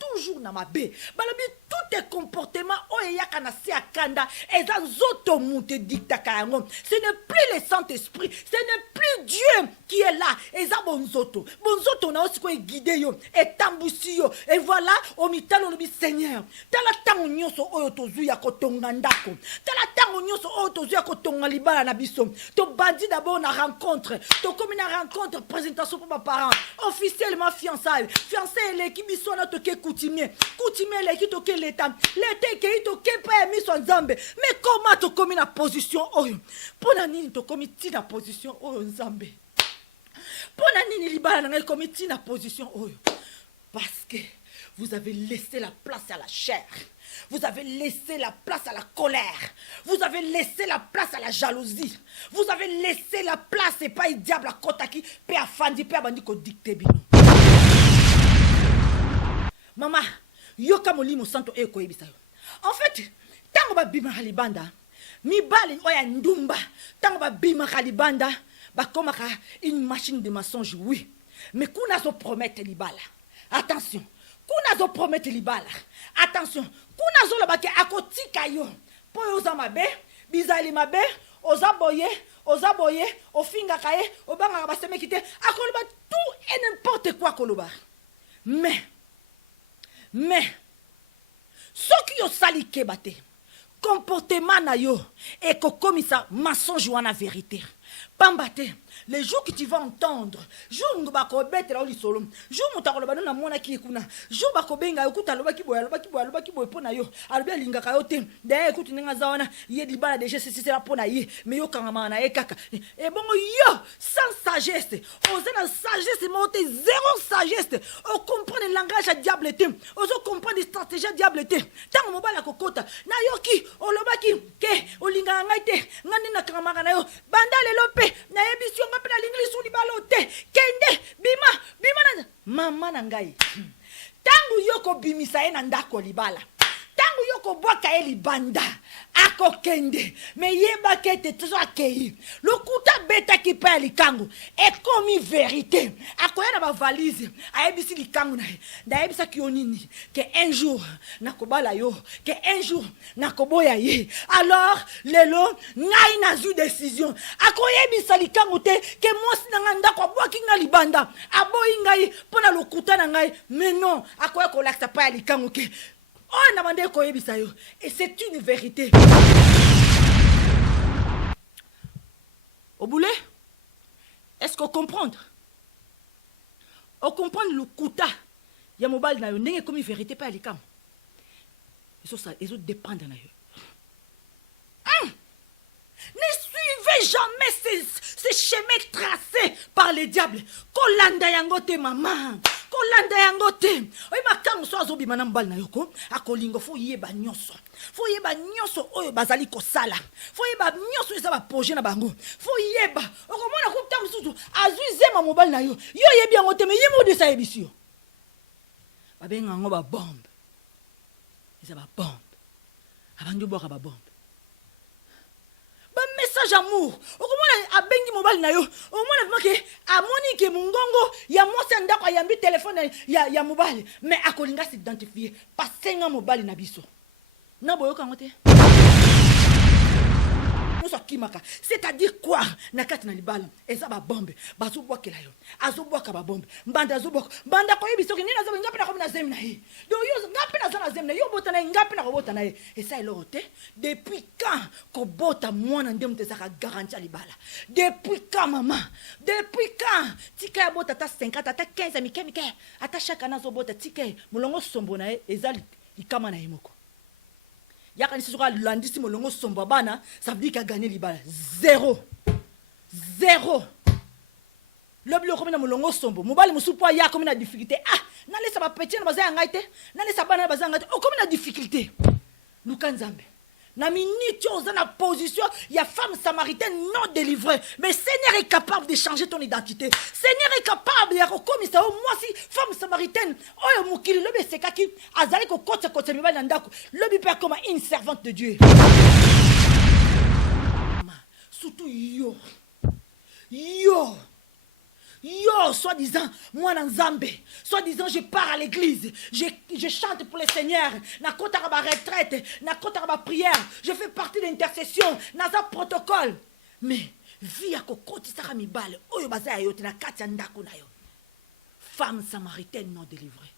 Toujours na mabe. Balobi tous tes comportements oyaka na se akanda eza zoto monte diktaka yango. Ce n'est plus le Saint-Esprit, ce n'est plus Dieu qui est là. Eza bonzoto. Bonzoto na aussi ko guider yo et tambusi yo. Et voilà au mitalo lobi Seigneur. Tala tango nyonso oyo tozu ya kotonga ndako. Tala tango nyonso oyo tozu ya kotonga libala na biso. To bandi d'abord na rencontre. To comme na rencontre présentation pour ma parents. Officiellement fiançailles. Fiançailles l'équipe biso na to ke coutumier. Coutumier l'équipe to ke l'état. L'état ke to ke pa mis son zambe. Mais comment to comme na position oyo? Pona nini to comme ti na position oyo nzambe? Pona nini libala na comme ti na position oyo? Parce que vous avez laissé la place à la chair. Vous avez laissé la place à la colère. Vous avez laissé la place à la jalousie. Vous avez laissé la place et pas le diable à kotaki pe afandi pe abandi ko dicter bino. Mama, yoka molimo santo eko ebisa yo. En fait, tango ba bima halibanda, mi bali oya ndumba, tango ba bima halibanda, ba komaka une machine de mensonge oui. Mais kuna zo promettre libala. Attention. Kuna zo promettre libala. Attention. Kuna zo lobaki akotika yo. Po yoza mabe, bizali mabe, ozaboye, ofinga kaye, obanga ba semekite, akoloba tout et n'importe quoi koloba. Mais ce qui yo sali kebate, comportement na yo et kokomisa mensonge wana vérité. Pambate, les jours que tu vas entendre, jour ngo bakobete la olisolo, jour mutakoloba na mona ki kuna, jour bakobenga okuta loba kiboya pona yo, alobia linga kayote, d'ailleurs écoute ninga zawana, yé libala déjà c'est la pona yé, mais yo kangama na ye kaka. Et bon yo, sans sagesse, oser la sagesse monte zéro sagesse, on comprend le langage à diableté, on comprend les stratégies à diableté. Tant mobala kokota, na yo ki, oloba ki, ke, olinga ngaite, ngani na kangama na yo, banda le lope. Na ebisio ngapi na l'ingli sou libalo te kende bima na mama na ngai tangu yoko bimisa ye na ndako libala tangu yoko bwaka ye libanda ako kende me yeba kete tozo akei lokuta beta ki pa likangu e komi vérité akoya na ba valise ayebisi likangu na ye da yebisa ki onini que un jour nakobala yo que un jour nakoboya ye alors lelo ngai na zu décision akoyebisa likangu te que mosi na nganda kwa bwaki nga libanda aboyi ngai pona lokuta na ngai mais non akoya ko laksa pa likangu ke on a demandé quoi et c'est une vérité. Au boulet, est-ce qu'on comprend? On comprend le kuta. Il y a mobile na yo n'est comme une vérité pas les cam. Les autres dépendent na yo. Ne suivez jamais ces chemins tracés par les diables. Kolanda yangote maman. Kolanda yangote. Oyi makango so azobi manambal na yoko. Akolingo fo yeba nyonso. Fo yeba nyonso oyo bazali kosala. Fo yeba nyonso eza ba projet na bango. Fo yeba. Okomona ko tango susu azuzema mobile na yo. Yo yebi yangote me yemo de sa yebisio. Babenga ngo ba bombe. Eza ba bombe. Abangi boka ba bombe. Message amour. Okomona abengi mobile na yo. Okomona vraiment que amoni ke mungongo ya mosa ndako yambi téléphone ya mobile mais akolinga s'identifier pasenga mobile na biso. Na boyoka ngote. C'est-à-dire quoi? Nakati na libala eza ba bombe bazo bwakela yo azo bwaka ba bombe mbanda azo bwaka mbanda ko yebiso ke nina zo ngapi na ko na zem na ye do yo ngapi na za na zem na yo bota na ngapi na ko bota na ye et ça est te depuis quand ko bota mwana ndem te saka garantie libala depuis quand maman depuis quand tika ya bota ta 50 ata 15 mike ata chaque na zo bota tika mulongo sombo na ye ezali ikama na yemoko. Yaka ni sisuka landisi molongo somba bana, ça veut dire qu'il a gagné libala. Zéro. L'obli comme na molongo sombo. Mobali musupo ya comme na difficulté. Ah, na laisse ba petit na baza ngaite, na laisse bana baza ngaite. Oh comme na difficulté. Luka Nzambe. Na minute, tu es en position, il y a femme samaritaine non délivrée. Mais Seigneur est capable de changer ton identité. Seigneur est capable de comme ça. Moi, si femme samaritaine, oh, moukili, le c'est kaki, azali ko kote kote mi bana ndako. Le père comme une servante de Dieu. Surtout yo. Yo, soi-disant, moi dans Zambé, soi-disant, je pars à l'église, je chante pour le Seigneur, na kota ba retraite, na kota ba prière, je fais partie de l'intercession, na za protocole. Mais, via kokoti saka mibale, oyo baza yo te na kati ndako na yo. Femme samaritaine non délivrée.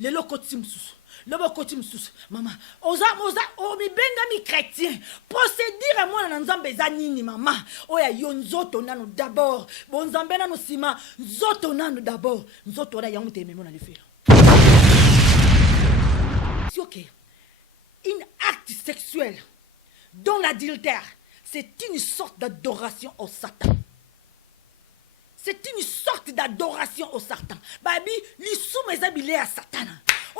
Le lokoti msusu. Maman, oza, mi benga mi chrétien. Procédure à moi dans Nzambe zanini, maman. Oya yonzoto nano d'abord. Bon Nzambe nano sima, zoto nano d'abord. Nzoto na yamu te memo na le faire. C'est ok. Un acte sexuel dont l'adultère, c'est une sorte d'adoration au Satan. C'est une sorte d'adoration au Satan. Babi, li soumeza bilé à Satan.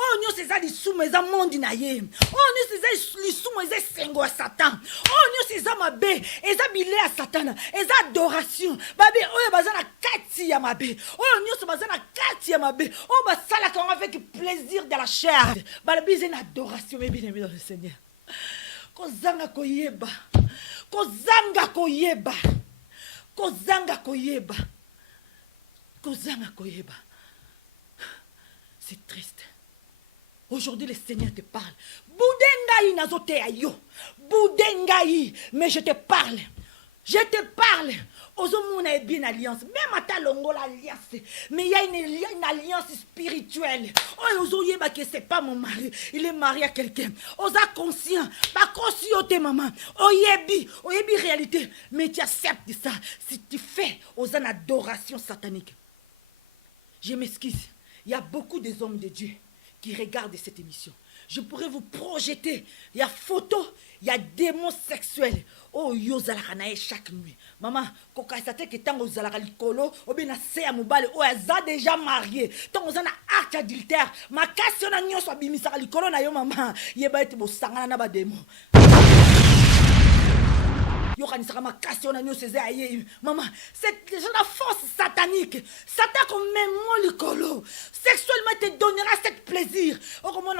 Oh, nous c'est ça, les soumeza monde naye. Oh, nous c'est ça, les soumeza sengo à Satan. Oh, nous c'est ça, ma bé. Et ça bilé à Satan. Et ça adoration. Babi, oh, y'a bazana kati ya ma bé. Oh, nous c'est bazana kati ya ma bé. Oh, bah, ça là, qu'on avec plaisir de la chair. Babi, c'est une adoration, mais bien aimé dans le Seigneur. Kozanga koyeba. Kozanga koyeba. Kozanga koyeba. Kozanga koyeba. C'est triste. Aujourd'hui, le Seigneur te parle. Boudengaï nazote ayo. Boudengaï. Mais je te parle. Je te parle. Ozomoun a bien alliance. Même à ta longo l'alliance. Mais il y a une alliance spirituelle. Oh, ozoyeba que c'est pas mon mari. Il est marié à quelqu'un. Oza conscient. Pas conscient tes maman. Oyebi réalité. Mais tu acceptes ça. Si tu fais aux adoration satanique. Je m'excuse. Il y a beaucoup des hommes de Dieu qui regardent cette émission. Je pourrais vous projeter. Il y a photos, il y a démons sexuels. Oh, yo zalakanae chaque nuit. Maman, kokasate que tant aux zalakalikolo, ou bien c'est à moubale, ou a déjà marié. Tant aux ana acte adultère. Ma question n'a nyon soit bimisakalikolo na yo maman. Yeba ete bo sangana na ba démon. Maman, c'est la force satanique. Satan comme même mon licolo. Sexuellement te donnera cet plaisir. Oh, comment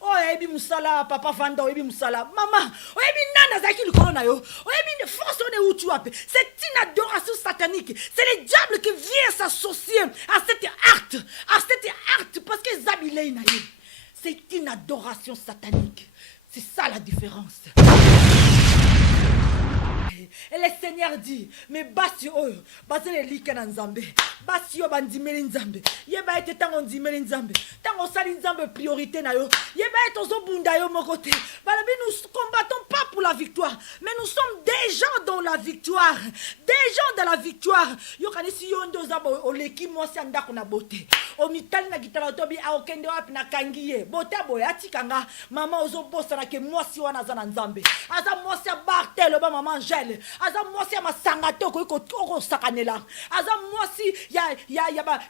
oh, ebi musala, papa vanda, ebi musala. Maman, oh, ebi nana zaki licolo na yo. Oh, ebi force on est où tu appelles. C'est une adoration satanique. C'est le diable qui vient s'associer à cet acte. Parce que Zabilei na yo. C'est une adoration satanique. C'est ça la différence. Et le Seigneur dit, mais basi oyo, basi le like na nzambe, basi yo bandimeli nzambe, yeba ete tango ndimeli nzambe, tango sali nzambe priorité na yo, yeba ete ozo bunda yo mokote, balabi nous combattons pas pour la victoire, mais nous sommes des gens dans la victoire, yo kanisi yo ndo zabo oleki mwasi andako na bote, o mitali na gitala tobi a okende wapi na kangiye, bote boya atikanga, mama ozo bosa na ke mwasi wana za na nzambe, aza mwasi ya bartelo ba mama Angèle, aza mwasi ya masangato ko sakanela, aza mwasi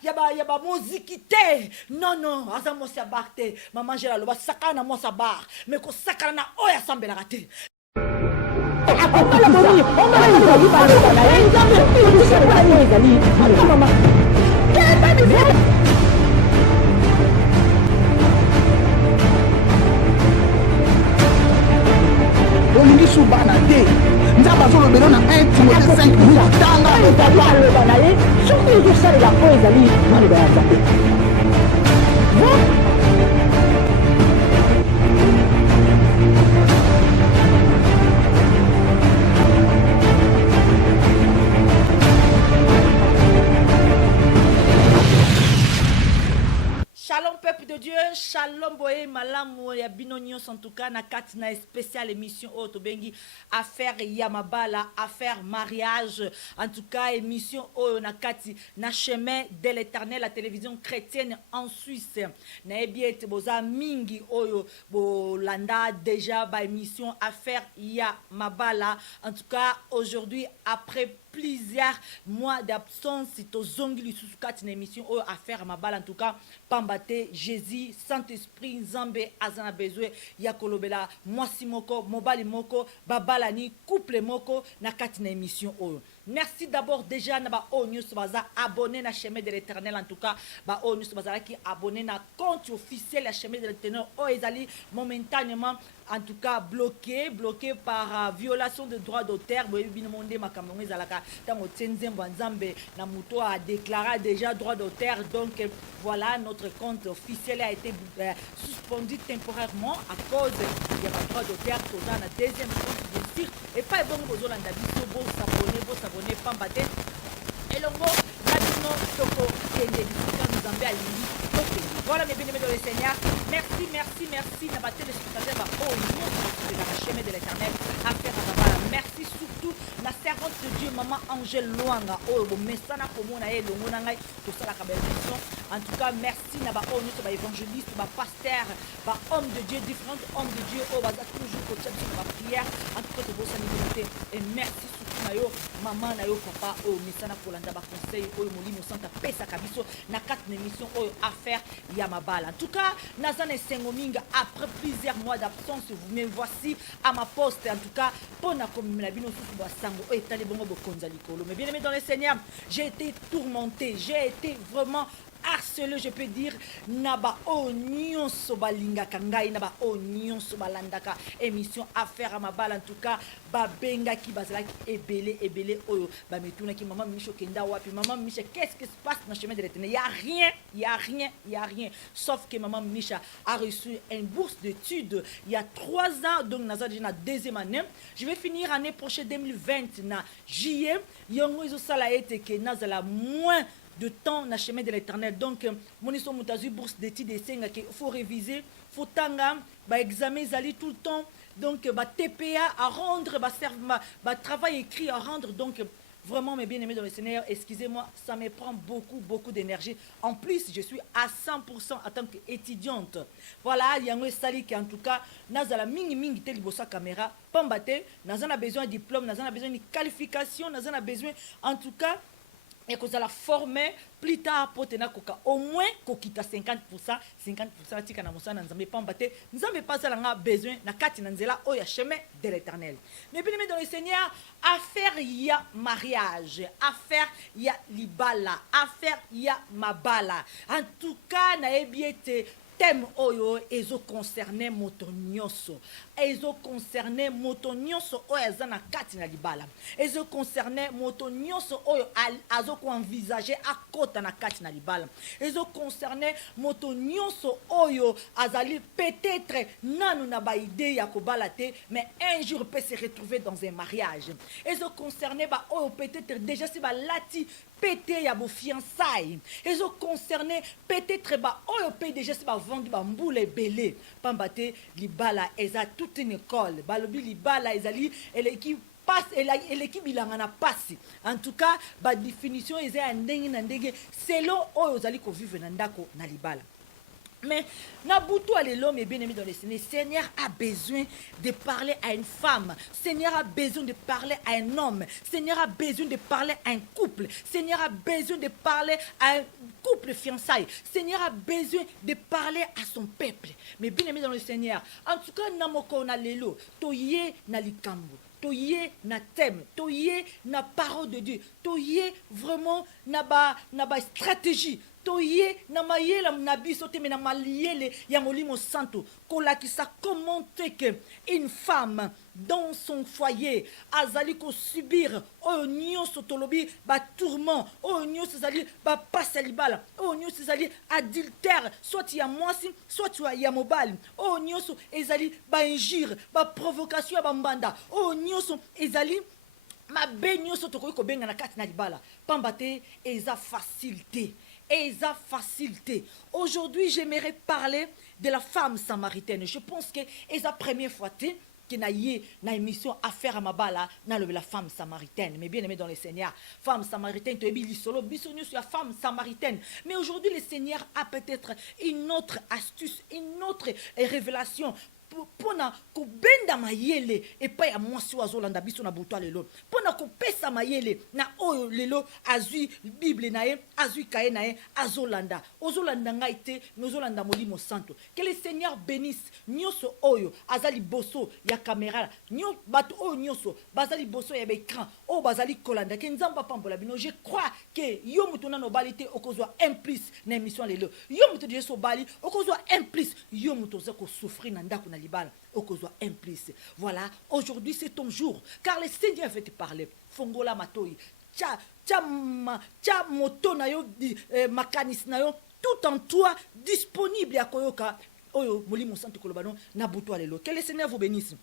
ya ba muziki te, non, aza mwasi ya barte, mama Angèle aloba sakana mwasi ya bar, mais ko sakana na oya sambela kate. olingi subana te nzambe azolobela na 1 Timothée 5 tanga aloba na ye soki ozosalela po ezali maloba ya nzambe. Shalom peuple de Dieu, shalom boye malamu ya binonyo en tout cas na katina spéciale émission Otobengi affaire Yamabala, affaire mariage, en tout cas émission o na kati na chemin de l'éternel, la télévision chrétienne en Suisse. Na ebiete boza mingi oyo bolanda déjà ba émission affaire Yamabala. En tout cas aujourd'hui après plusieurs mois d'absence tozongi lisusu kati na émission oyo affaire à mabala en tout cas pambate Jésus Saint-Esprit Nzambe azana besoin ya kolobela mwasi moko mobali moko babalani couple moko na kati na émission oyo. Merci d'abord déjà na ba o news baza abonné na chemin de l'éternel en tout cas ba o news baza qui abonné na compte officiel la chemin de l'éternel o ezali momentanément en tout cas bloqué par violation de droits d'auteur. Boyebi ma Cameroun ezalaka tango tenzembo Nzambe na muto a déclaré déjà droit d'auteur donc voilà notre compte officiel a été suspendu temporairement à cause de la droit d'auteur dans la deuxième compte bien sûr et pas bon bozolanda biso bo s'abonner pambate elongo nadino toko kende bisika Nzambe alingi tokende. Voilà mes bien-aimés dans le Seigneur, merci na ba téléspectateurs ba oh de la chemin de l'éternel affaire à Baba. Merci surtout la servante de Dieu maman Angèle Loanga oh bo mesana komona e longo na ngai to sala ka bénédiction. En tout cas merci na ba oh nous ba évangéliste ba pasteur ba homme de Dieu différents hommes de Dieu oh ba toujours côté de la prière en tout cas de vos sanité et merci surtout na yo maman na yo papa oh mesana kolanda ba conseil oh molimo santa pesa kabiso na quatre émissions oh affaire ya mabala. En tout cas nazana sengominga après plusieurs mois d'absence vous me voici à ma poste en tout cas pour na komimela bino susu ba sango oh etali bongo bokonza likolo. Mais bien aimé dans le Seigneur, j'ai été tourmenté, j'ai été vraiment harcelé, je peux dire naba onion sobalinga kangai naba onion sobalandaka émission affaire à mabala en tout cas babenga ki bazala ki ebele oyo ba metuna ki maman Micho kenda wapi maman Micha qu'est-ce qui se passe dans le chemin de l'éternel? Il y a rien sauf que maman Micha a reçu une bourse d'études il y a 3 ans donc naza déjà na deuxième année je vais finir année prochaine 2020 na juillet yongo izo sala ete ke nazala moins de temps na chemin de l'éternel donc moniso mutazu bourse d'études et senga que faut réviser faut tanga ba examen zali tout le temps donc ba TPA à rendre ba travail écrit à rendre donc vraiment mes bien-aimés dans le Seigneur excusez-moi ça me prend beaucoup d'énergie en plus je suis à 100% en tant qu'étudiante voilà yango sali qui en tout cas nazala mingi te libosa caméra pambate nazana besoin de diplôme nazana besoin de qualification nazana besoin en tout cas et que ça la former plus tard pour tenir au moins kokita 50% tika na mosana nzambe pambate nzambe pas ça nga besoin na kati na nzela o ya chemin de l'éternel. Mais bien aimé dans le Seigneur, affaire ya mariage, affaire ya libala, affaire ya mabala. En tout cas na ebiete thème oyo ezo concerné moto nyonso oyo eza na kati na libala ezo concerné moto nyonso oyo azo ko envisager akota na kati na libala ezo concerné moto nyonso oyo azali peut-être nanu na ba idée ya kobala te mais un jour peut se retrouver dans un mariage ezo concerné ba oyo peut-être déjà si ba lati pété ya bo fiançailles ezo concerné peut-être ba oyo peut déjà si ba vendu ba mboule belé pambate libala eza toute une école balobi libala ezali eleki passe eleki bilanga na passe en tout cas ba définition eza ndenge na ndenge selon oyo zali ko vivre na ndako na libala. Mais Nabutu alelo mes bien-aimés dans le Seigneur, Seigneur a besoin de parler à une femme, Seigneur a besoin de parler à un homme, Seigneur a besoin de parler à un couple, Seigneur a besoin de parler à un couple fiançailles, Seigneur a besoin de parler à son peuple. Mais bien-aimés dans le Seigneur, en tout cas namoko na lelo, toye na likambo. Toye na thème, toye na parole de Dieu, toye vraiment na ba stratégie. Toye na mayela na biso te na maliele ya molimo santo kolakisa comment que une femme dans son foyer azali ko subir oignon sotolobi ba tourment oignon sezali ba passe libala oignon sezali adultère soit ya mwasi soit ya mobali oignon so ezali ba injure ba provocation ba mbanda oignon so ezali ma benyo so tokoki ko benga na kati na libala pambate eza facilité. Aujourd'hui, j'aimerais parler de la femme samaritaine. Je pense que c'est la première fois que na émission affaire à mabala na la femme samaritaine. Mais bien aimé dans le Seigneur, femme samaritaine, tu es bili solo, bisonu sur la femme samaritaine. Mais aujourd'hui, le Seigneur a peut-être une autre astuce, une autre révélation. Pona ko benda mayele et pas ya mwasi wazolanda biso na butwa lelo pona ko pesa pesa mayele na oyo lelo azui Bible na ye, azui kaye na ye, azolanda. Ozolanda ngai te, mais ozolanda molimo santo. Que le Seigneur bénisse nyoso oyo azali boso ya caméra, nyo bato oyo nyoso bazali boso ya écran, o bazali kolanda ke nzamba pambola bino. Je crois que yo mutu na nobalite okozwa un plus na émission lelo. Yo mutu de so bali okozwa un plus, yo mutu zako souffrir na ndako na libala okozwa un plus. Voilà, aujourd'hui c'est ton jour car le Seigneur veut te parler. Fongola matoi. Tcha moto na yo makanis na yo tout en toi disponible à koyoka oyo molimo santo kolobano na buto lelo. Que le Seigneur vous bénisse.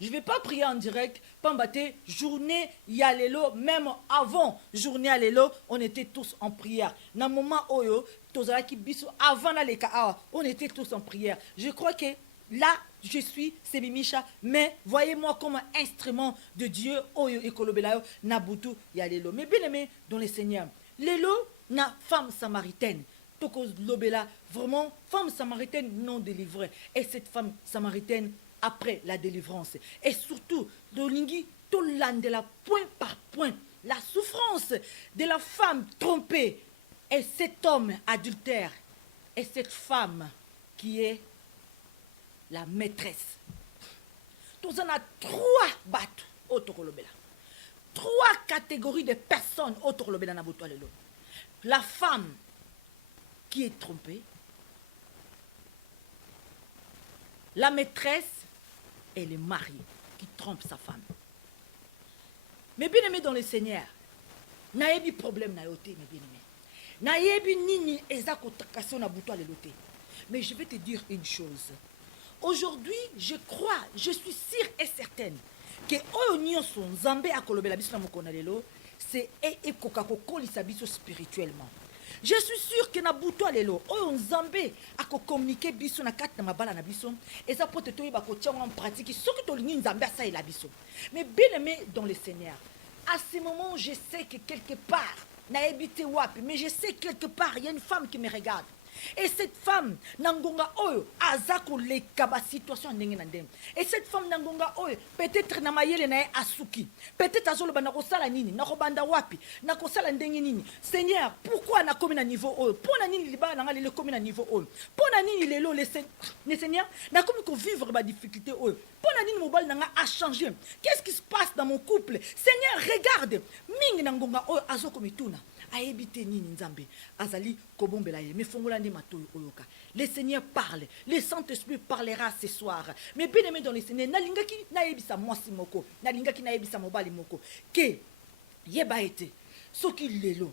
Je ne vais pas prier en direct. Pambate, journée yalelo, même avant journée yalelo, on était tous en prière. Dans le moment oyo, tozalaki biso avant la leka, on était tous en prière. Je crois que là, je suis Sebimicha, mais voyez-moi comme un instrument de Dieu oyo ekolobelayo na butu yalelo. Mais bien aimé dans le Seigneur, lelo na femme samaritaine. Toko lobela, vraiment, femme samaritaine non délivrée. Et cette femme samaritaine après la délivrance. Et surtout, Dolingi, tout la point par point, la souffrance de la femme trompée et cet homme adultère et cette femme qui est la maîtresse. Tous en a trois bateaux autour de trois catégories de personnes autour de la femme qui est trompée, la maîtresse et le mari qui trompe sa femme. Mais bien aimé dans le Seigneur, nayebi problème na yote, mais bien aimé. Nayebi nini ezako takasio na buto alelote. Mais je vais te dire une chose. Aujourd'hui, je crois, je suis sûre et certaine que oyo son nzambe akolobela biso na mokona lelo, c'est ekoka kokolisa biso spirituellement. Je suis sûr que na buto lelo oyo nzambe ako communiquer biso na kati na mabala na biso eza pote to yeba ko tia en pratique soki to lingi nzambe asa ela biso. Mais bien aimé dans le Seigneur, à ce moment je sais que quelque part na ebité wapi, mais je sais quelque part il y a une femme qui me regarde. Et cette femme nangonga oyo azako le kaba situation ndenge na ndenge. Et cette femme nangonga oyo peut-être na mayele na asuki. Peut-être azoloba na kosala nini, na kobanda wapi, na kosala ndenge nini. Seigneur, pourquoi na komi na niveau oyo? Pona nini liba na ngale le komi na niveau oyo? Pona nini lelo le Seigneur na komi ko vivre ba difficulté oyo? Pona nini mobile na nga a changé? Qu'est-ce qui se passe dans mon couple? Seigneur, regarde. Mingi nangonga oyo azoko mituna. Aebite nini nzambe azali kobombela ye me fongola ndi matoyo oyoka. Le Seigneur parle, le Saint-Esprit parlera ce soir. Mais bien aimé dans le Seigneur, nalingaki naebisa mwasi moko, nalingaki naebisa mobali moko ke yeba ete soki lelo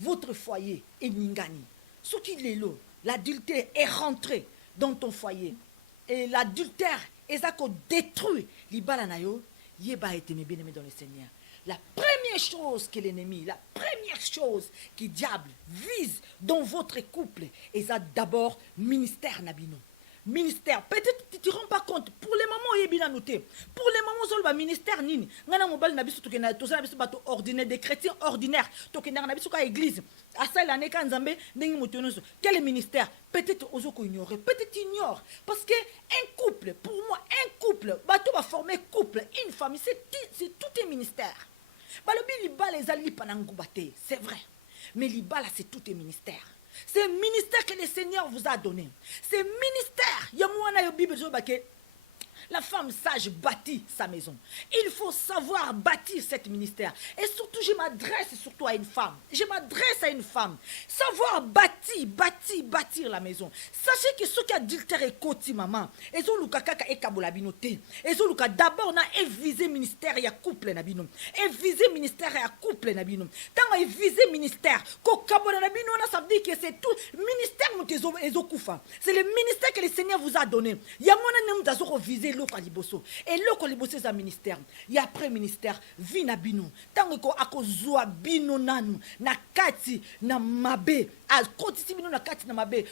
votre foyer est ningani, soki lelo l'adultère est rentré dans ton foyer et l'adultère ezako détruit libala na yo, yeba ete me bien aimé dans le Seigneur. La première chose que l'ennemi, la première chose que le diable vise dans votre couple, c'est d'abord ministère nabino. Ministère, peut-être tu ne te rends pas compte. Pour les mamans, il y a noté. Pour les mamans, il y a ministère nini. Ngana mobile nabiso to kena to sana biso bato ordinaire, des chrétiens ordinaires. To kena nabiso ka église. Asa la neka nzambe ndenge motonoso. Quel ministère? Peut-être ozoko ignorer, peut-être ignore parce que un couple, pour moi, un couple, bato va former couple, une famille, c'est tout un ministère. Balobi libala ezali panangubate, c'est vrai. Mais libala c'est tout un ministère. C'est un ministère que le Seigneur vous a donné. C'est un ministère. Yamouana yo Bible zobake. La femme sage bâtit sa maison. Il faut savoir bâtir cet ministère. Et surtout, je m'adresse surtout à une femme. Je m'adresse à une femme. Savoir bâtir la maison. Sachez que ce qui a adultère est côté maman. Et ce kaka et kabolabinote. Et ce d'abord on a visé ministère et couple nabino. Et visé ministère et couple nabino. Tant on a visé ministère, ko kabolabino ça veut dire que c'est tout ministère mutezo ezokufa. C'est le ministère que le Seigneur vous a donné. Yamona ne mutazo visé et loko liboso za ministère ya après ministère vi na bino tango ko akozwa bino nanu na kati na mabe a kotisi bino na kati na mabe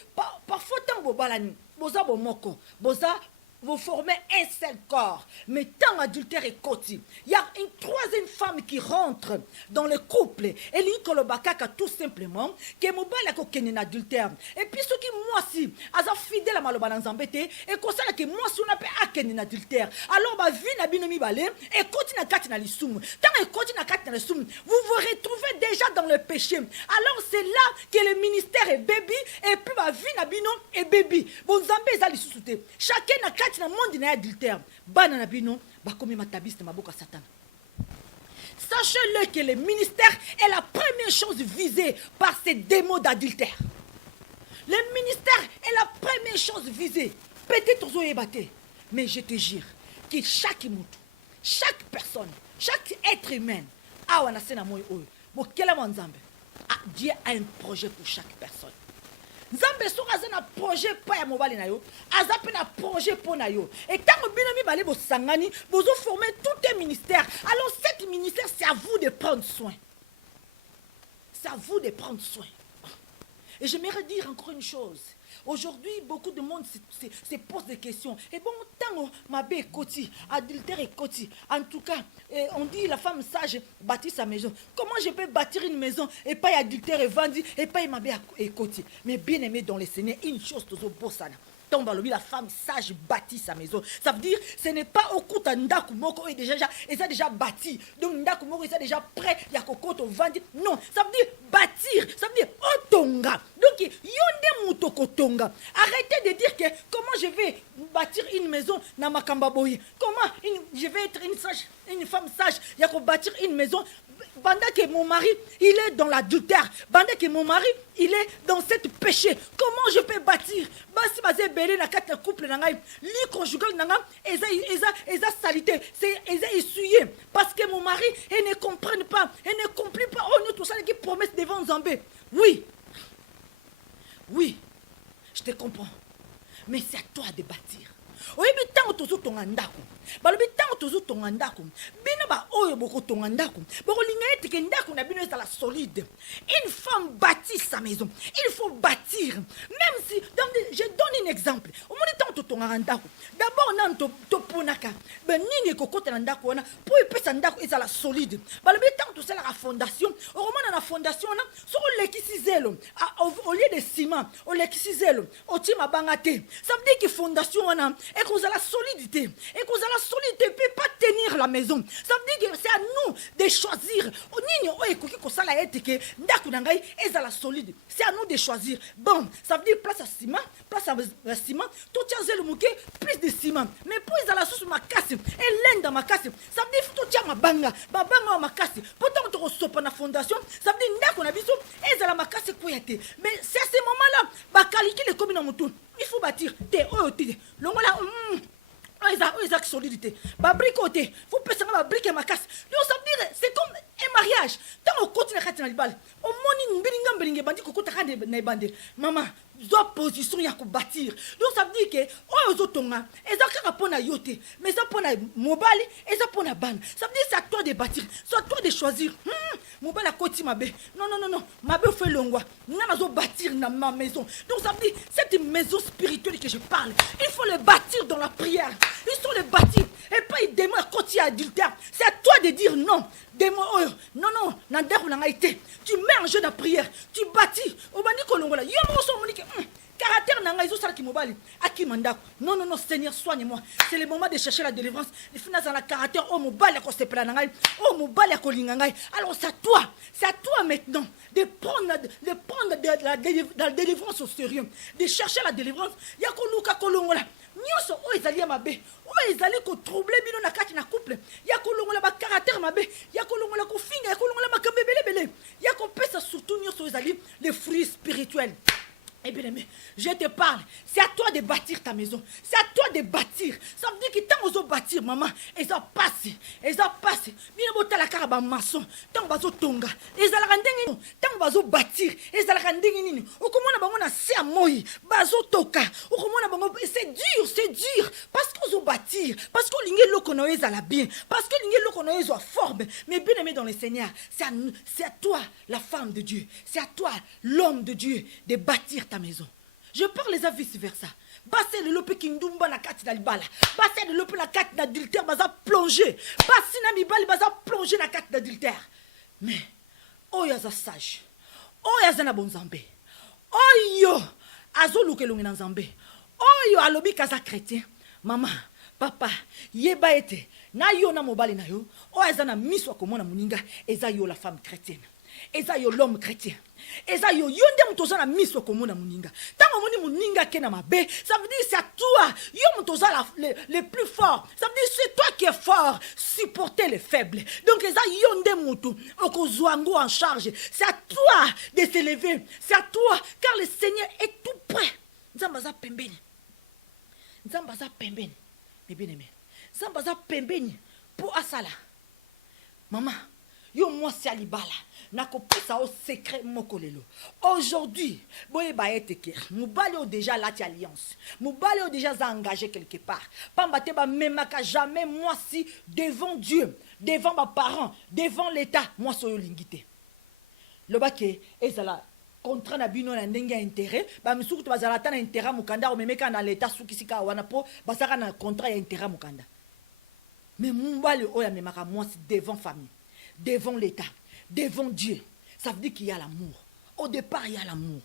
parfois tango balani boza bomoko boza vous formez un seul corps. Mais tant adultère est côté, il y a une troisième femme qui rentre dans le couple. Et l'Ikolobakaka tout simplement, que Mobala kokene adultère. Et puis ce qui moi si, aza fidèle à Maloba Nzambete, et comme ça que moi si on appelle akene adultère. Alors ma vie n'a bien mis balé, et continue à katina l'issoum. Tant et continue à katina l'issoum, vous vous retrouvez déjà dans le péché. Alors c'est là que le ministère est baby, et puis ma vie n'a bien et baby. Bon Zambé est allé sous-souter. Chacun n'a dans le monde adultère. Banana bino, bakomi matabiste maboka Satan. Sachez-le que le ministère est la première chose visée par ces démons d'adultère. Le ministère est la première chose visée. Peut-être aux ébattés. Mais je te jure que chaque moutou, chaque personne, chaque être humain, Dieu a un projet pour chaque personne. Nzambe soka zana projet pa ya mobali na yo azape na projet po na yo et tant bino mi balé bo sangani bozo former tout un ministère. Alors cet ministère c'est à vous de prendre soin. C'est à vous de prendre soin. Et j'aimerais dire encore une chose. Aujourd'hui, beaucoup de monde se pose des questions. Et bon, tant ma bé est côté, adultère est côté. En tout cas, on dit la femme sage bâtit sa maison. Comment je peux bâtir une maison et pas adultère et vendu et pas ma bé est côté? Mais bien aimé dans le Seigneur, une chose toujours bossana. La femme sage bâtit sa maison. Ça veut dire ce n'est pas au coup d'Andaku Moko et déjà bâti. Donc Ndaku Moko est déjà prêt. Il y a Kokoto vendu. Non, ça veut dire bâtir. Ça veut dire otonga. Donc yonde mutokotonga. Arrêtez de dire que comment je vais bâtir une maison na Makambaboye. Comment je vais être une femme sage. Il y a qu'on bâtir une maison. Pendant que mon mari, il est dans l'adultère, pendant que mon mari, il est dans cette péché, comment je peux bâtir? Basi basé belé na quatre couple nanga, li conjugal nanga, eza salité, c'est eza essuyé, parce que mon mari, il ne comprenne pas, il ne complit pas. Oh, nous tout ça qui promesse devant Zambé. Oui, je te comprends, mais c'est à toi de bâtir. Oyebi tango tozo tonga ndako balobi tango tozo tonga ndako bino ba oyo boko tonga ndako boko linga ete ke ndako na bino ezala solide. Une femme bâtit sa maison, il faut bâtir. Même si je donne un exemple. Au moins tango to tonga ndako d'abord nan to ponaka ben nini kokota na ndako wana po epesa ndako ezala solide. Balobi tango to sala la fondation au moment na fondation na so lekisi zelo au lieu de ciment au lekisi zelo au tima bangate. Ça veut dire que fondation wana et qu'on a la solidité. Et qu'on a la solidité ne peut pas tenir la maison. Ça veut dire que c'est à nous de choisir. C'est à nous de choisir. Bon, ça veut dire place à ciment, tout tient le mouquet, plus de ciment. Mais pour ils ont la sauce ma casse, et l'aine dans ma casse, ça veut dire tout tient ma banga ma casse. Pourtant on te reçoit pas la fondation, ça veut dire qu'on a besoin, et ils ont ma casse couillette. Mais c'est à ce moment-là, bah qualifier les communes en mouton. Il faut bâtir. Ils solidité. Bricoter. Faut pas savoir briquer ma casse. C'est comme un mariage. Tant on continue à faire des balles. Au monde, une bandi maman, zoa position ya ko bâtir. Donc ça veut dire que aux autonga, eza kaka pona yote, mais ça pona mobali, eza pona ban. Ça veut dire c'est à toi de bâtir, c'est à toi de choisir. Mobali a koti mabe. Non, mabe fait longwa. Nana zo bâtir na ma maison. Donc ça veut dire cette maison spirituelle que je parle, il faut le bâtir dans la prière. Il faut le bâtir et pas il démon koti adultère. C'est à toi de dire non. Démon non, nanderu na été. Tu mets en jeu la prière, tu bâtis. Obani kolongola. Yomo so monique. Caractère nanga izo sala ki mobali aki mandako. Non, Seigneur, soigne-moi. C'est le moment de chercher la délivrance. Il faut dans la caractère oh mobali ko sepela nanga. Oh mobali ko linganga. Alors c'est à toi maintenant de prendre la délivrance au sérieux, de chercher la délivrance. Yako luka kolongola. Nyoso o ezali mabe. O ezali ko troubler bino na kati na couple. Yako longola ba caractère mabe. Yako longola ko finga, yako longola makambe belebele. Yako pesa surtout nyoso ezali les fruits spirituels. Eh bien aimé, je te parle, c'est à toi de bâtir ta maison, c'est à toi de bâtir. Ça veut dire que tant qu'on bâtir, maman, ils ont passé. Bien beau la caraba maçon, tant qu'on va tonga, ils ont rendu, tant qu'on va bâtir, ils ont rendu. Ou comment on a c'est à moi, bazo toka, ou comment on a c'est dur, parce qu'on veut bâtir, parce qu'on l'ingue l'eau qu'on a à la bien, parce que l'ingue l'eau qu'on a à forme. Mais bien aimé dans le Seigneur, c'est à toi, la femme de Dieu, c'est à toi, l'homme de Dieu, de bâtir ta maison. Je parle les vice versa. basi le lope kindumba na kati na libala basi le lope na kati na adultère baza plongé basi na mibali baza plongé na kati na adultère mais oyo aza sage oyo aza na bonzambe oyo azoluka elongi na nzambe oyo alobi kaza chrétien mama papa yeba ete na yo na mobali na yo oyo aza na miso akomona moninga eza yo la femme chrétienne eza yo l'homme chrétien eza yo yo nde moto oza na miso akomona moninga ntango omoni moninga ke na mabe ça veut dire c'est à toi yo moto oza le plus fort ça veut dire c'est toi qui es fort supporter les faibles donc eza yo nde moto okozwa yango en charge c'est à toi de s'élever c'est à toi car le Seigneur est tout près nzambe aza pembeni nzambe aza pembeni mais bien aimé nzambe aza pembeni po asala mama yo mwasi ya libala nakopesa o secret moko lelo aujourd'hui boyeba ete ke mobali o déjà lati alliance mobali o déjà za engagé quelque part pamba te ba memaka jamais mwasi devant Dieu devant ba parents devant l'état mwasi oyo lingite loba ke ezala contrat na bino na ndenge ya intérêt ba misuku to bazala ta na intérêt mukanda o memeka na l'état sukisika wana po basaka na contrat ya intérêt mukanda mais mobali oyo memaka mwasi devant famille devant l'état devant Dieu, ça veut dire qu'il y a l'amour. Au départ, il y a l'amour.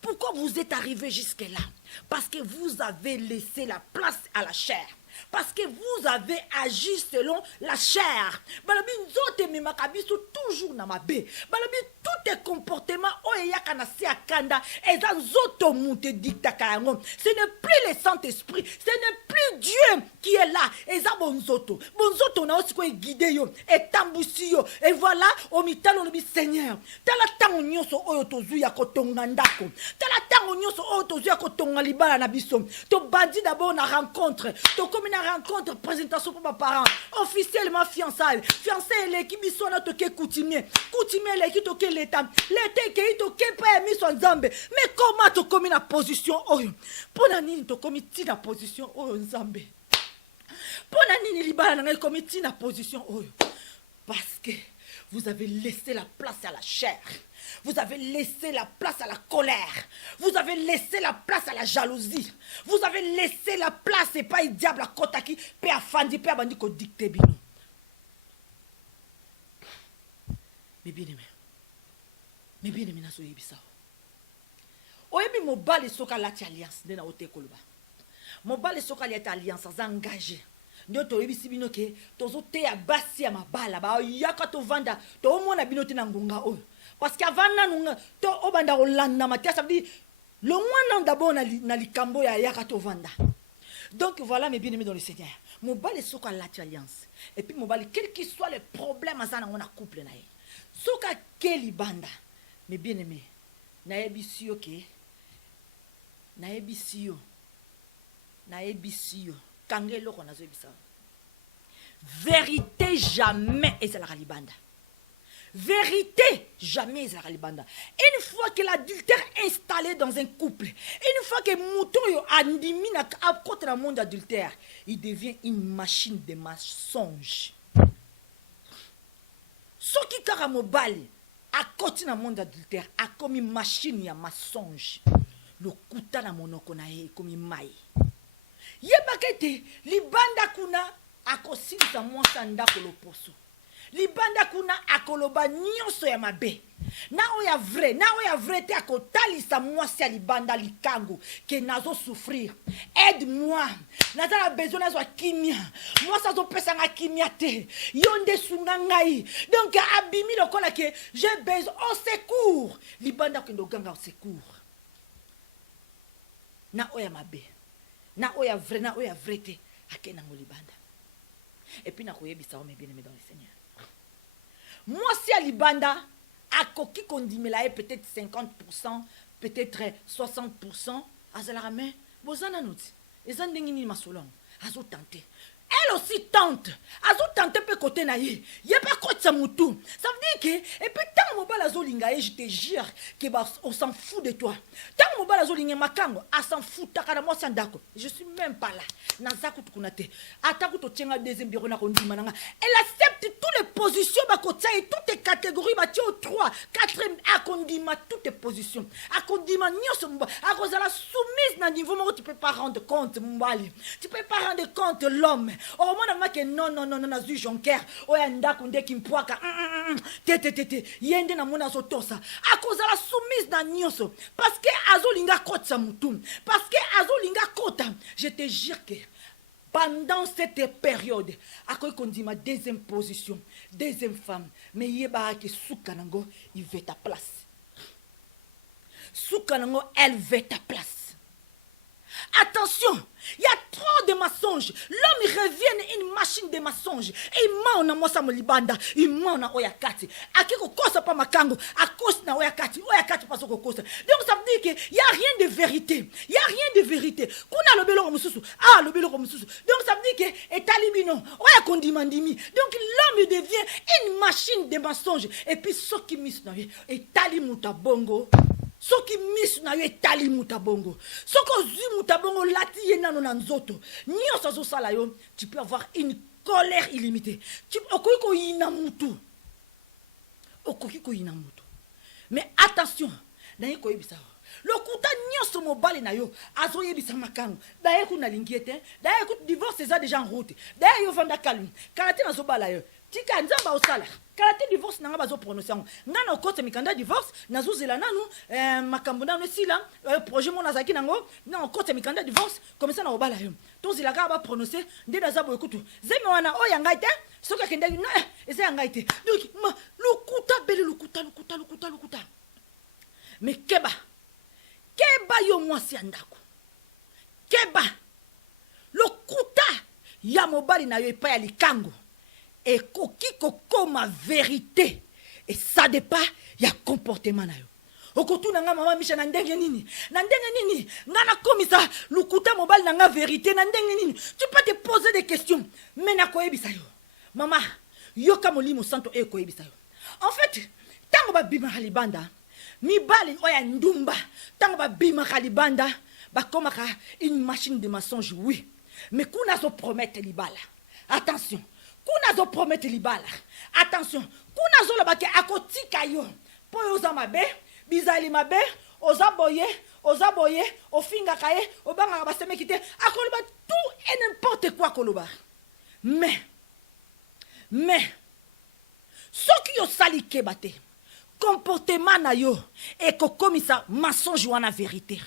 Pourquoi vous êtes arrivé jusque-là? Parce que vous avez laissé la place à la chair. Parce que vous avez agi selon la chair. Balabi nzote memakabiso toujours na mabe. Balabi tous tes comportements oyaka na se akanda eza nzoto mute diktaka yango. Ce n'est plus le Saint-Esprit, ce n'est plus Dieu qui est là. Eza bonzoto. Bonzoto na osiko guider yo et tambusi yo. Et voilà au mitalo le Seigneur. Tala tango nyonso oyo tozu ya kotonga ndako. Tala tango nyonso oyo tozu ya kotonga libala na biso. To bandi d'abord na rencontre. To une rencontre, présentation pour mes parents, officiellement fiançailles, fiançailles, l'équipe, ils sont là, toqué coutumier, coutumier, l'équipe, toqué l'état, l'été, qui toqué pas mis son zambe. Mais comment tu commis la position, oh, pour la nini, tu commis la position, oh, zambe. Pour la nini, libala, tu commis la position, oh, parce que vous avez laissé la place à la chair. Vous avez laissé la place à la colère. Vous avez laissé la place à la jalousie. Vous avez laissé la place et pas le diable à côté qui peut affandi, peut abandi ko dicter bino. Mais bien aimé na so yebisa. Oyebi mobali soka lati alliance de na ote koloba. Mobali soka lati alliance za engagé. Ndio to yebisi bino ke tozo te ya basi ya mabala ba yaka to vanda to omona bino te na ngunga oyo. Parce qu'avant nous to obanda olanda matia ça veut dire le moins d'abord na likambo ya yakato vanda. Donc voilà mes bien-aimés dans le Seigneur. Mon bal est soka l'alliance. Et puis mon bal quel qu'il soit le problème à ça dans mon couple na ye. Soka keli banda. Mes bien-aimés na ebisi OK. Na ebisi yo. Kangelo ko na zo ebisa. Vérité jamais et c'est la libanda. Vérité, jamais ils libanda. Une fois que l'adultère est installé dans un couple, une fois que mouton andimi na côté dans le monde adultère, il devient une machine de mensonge. Ce qui karamobali à côté dans le monde adultère a comme une machine ya mensonge. Le kuta na monoko na ye comme une maille. Yebakete libanda kuna akosilisa mwasa ndako loposo. Libanda kuna akoloba nyonso ya mabe. Na oya vrai te akotalisa mwasi ya libanda likango ke nazo souffrir. Aide-moi. Nazala besoin nazo kimia. Mwasi azo pesa nga kimia te. Yonde sunga ngai. Donc abimi lokola ke j'ai besoin au secours. Libanda kendo ganga au secours. Na oya mabe. Na oya vrai te akena ngo libanda. Et puis na koyebisa o bien aimé dans le Seigneur. Moi, si à Libanda, à Koki Kondimela, peut-être 50%, peut-être 60%, à Zalarame, vous en avez et ça n'est pas solon. Azo tenter. Elle aussi tente. Azo tente peu côté naïe. Y a pas quoi de ça moutou. Ça veut dire que et puis tant mon balazo lingae, je te jure que on s'en fout de toi. Tant mon balazo lingae makango, a s'en fout takana moi c'est d'accord. Je suis même pas là. Nazaku tukunate. Ataku to tienga deuxième bureau na kondima nanga. Elle accepte tous les positions, et toutes les catégories, au 3, 4, akondima, toutes les positions. Akondima, à cause de la soumise dans le niveau, tu ne peux pas rendre compte, Mbali. Tu ne peux pas rendre compte l'homme. Au moment où non, Zui Jonker, Oyanda Kunde Kimpoaka, Yende na mona sotosa. À cause de la soumise dans Nyoso. Parce que Azolinga Kota Moutoum. Parce que Azolinga Kota, je te jure que. Pendant cette période, à quoi qu'on dit ma deuxième position, deuxième femme, mais yeba que Soukanango, il veut ta place. Soukanango, elle veut ta place. Attention, il y a trop de mensonges. L'homme il revient une machine de mensonges. Et il ment na mosa molibanda, il ment na oyakati. Akiko kosa pa makango, akos na oyakati paso kosa. Donc ça veut dire qu'il y a rien de vérité. Il y a rien de vérité. Kuna le belo mususu, le belo mususu. Donc ça veut dire que etalibino, oyakondimandimi. Donc l'homme devient une machine de mensonges. Et puis ce qui mis na etalimuta bongo. Ce qui mis na yo etali mutabongo. Ce que zu mutabongo lati yenano na nzoto. Nyoso zo sala yo, tu peux avoir une colère illimitée. Tu okoko ina mutu. Okoko ina mutu. Mais attention, na yeko yebisa. Lokuta nyoso mobali na yo, azo yebisa makango. D'ailleurs kuna lingiete, d'ailleurs ku divorce c'est déjà en route. D'ailleurs yo vanda calme. Karate na zo bala yo. Tika nzamba osala. Karate divorce nanga bazo prononcer. Ngana okote mikanda divorce, nazuzela nanu makambo nanu sila, projet mon azaki nango, na okote mikanda divorce, comme ça na obala yo. Tozila ka ba prononcer, nde nazabo ekutu. Zeme wana o yanga ite, soka kende no, eza yanga ite. Donc lukuta bele lukuta. Mais keba yo mwasi andako. Keba lukuta ya mobali na yo epa ya likango. Et koko ma vérité. Et ça dépend, il y a comportement na yo. Okotu nanga mama misha na ndenge nini? Na ndenge nini? Ngana komisa lukuta mobile nanga vérité na ndenge nini? Tu peux te poser des questions. Mais na koyebisa yo. Mama, yo kamolimo santo e koyebisa yo. En fait, tango ba bima halibanda, mi bali oya ndumba, tango ba bima halibanda, ba komaka une machine de mensonge oui. Mais kuna so promettre libala. Attention. Kuna zo promettre libala. Attention, kuna zo labake akotika yo. Po oza mabe, bizali mabe, oza boye, ofinga kaye, obanga baseme kite, akoloba tout et n'importe quoi koloba. Mais ce qui yo sali kebate, comportement na yo et kokomisa mensonge wana vérité.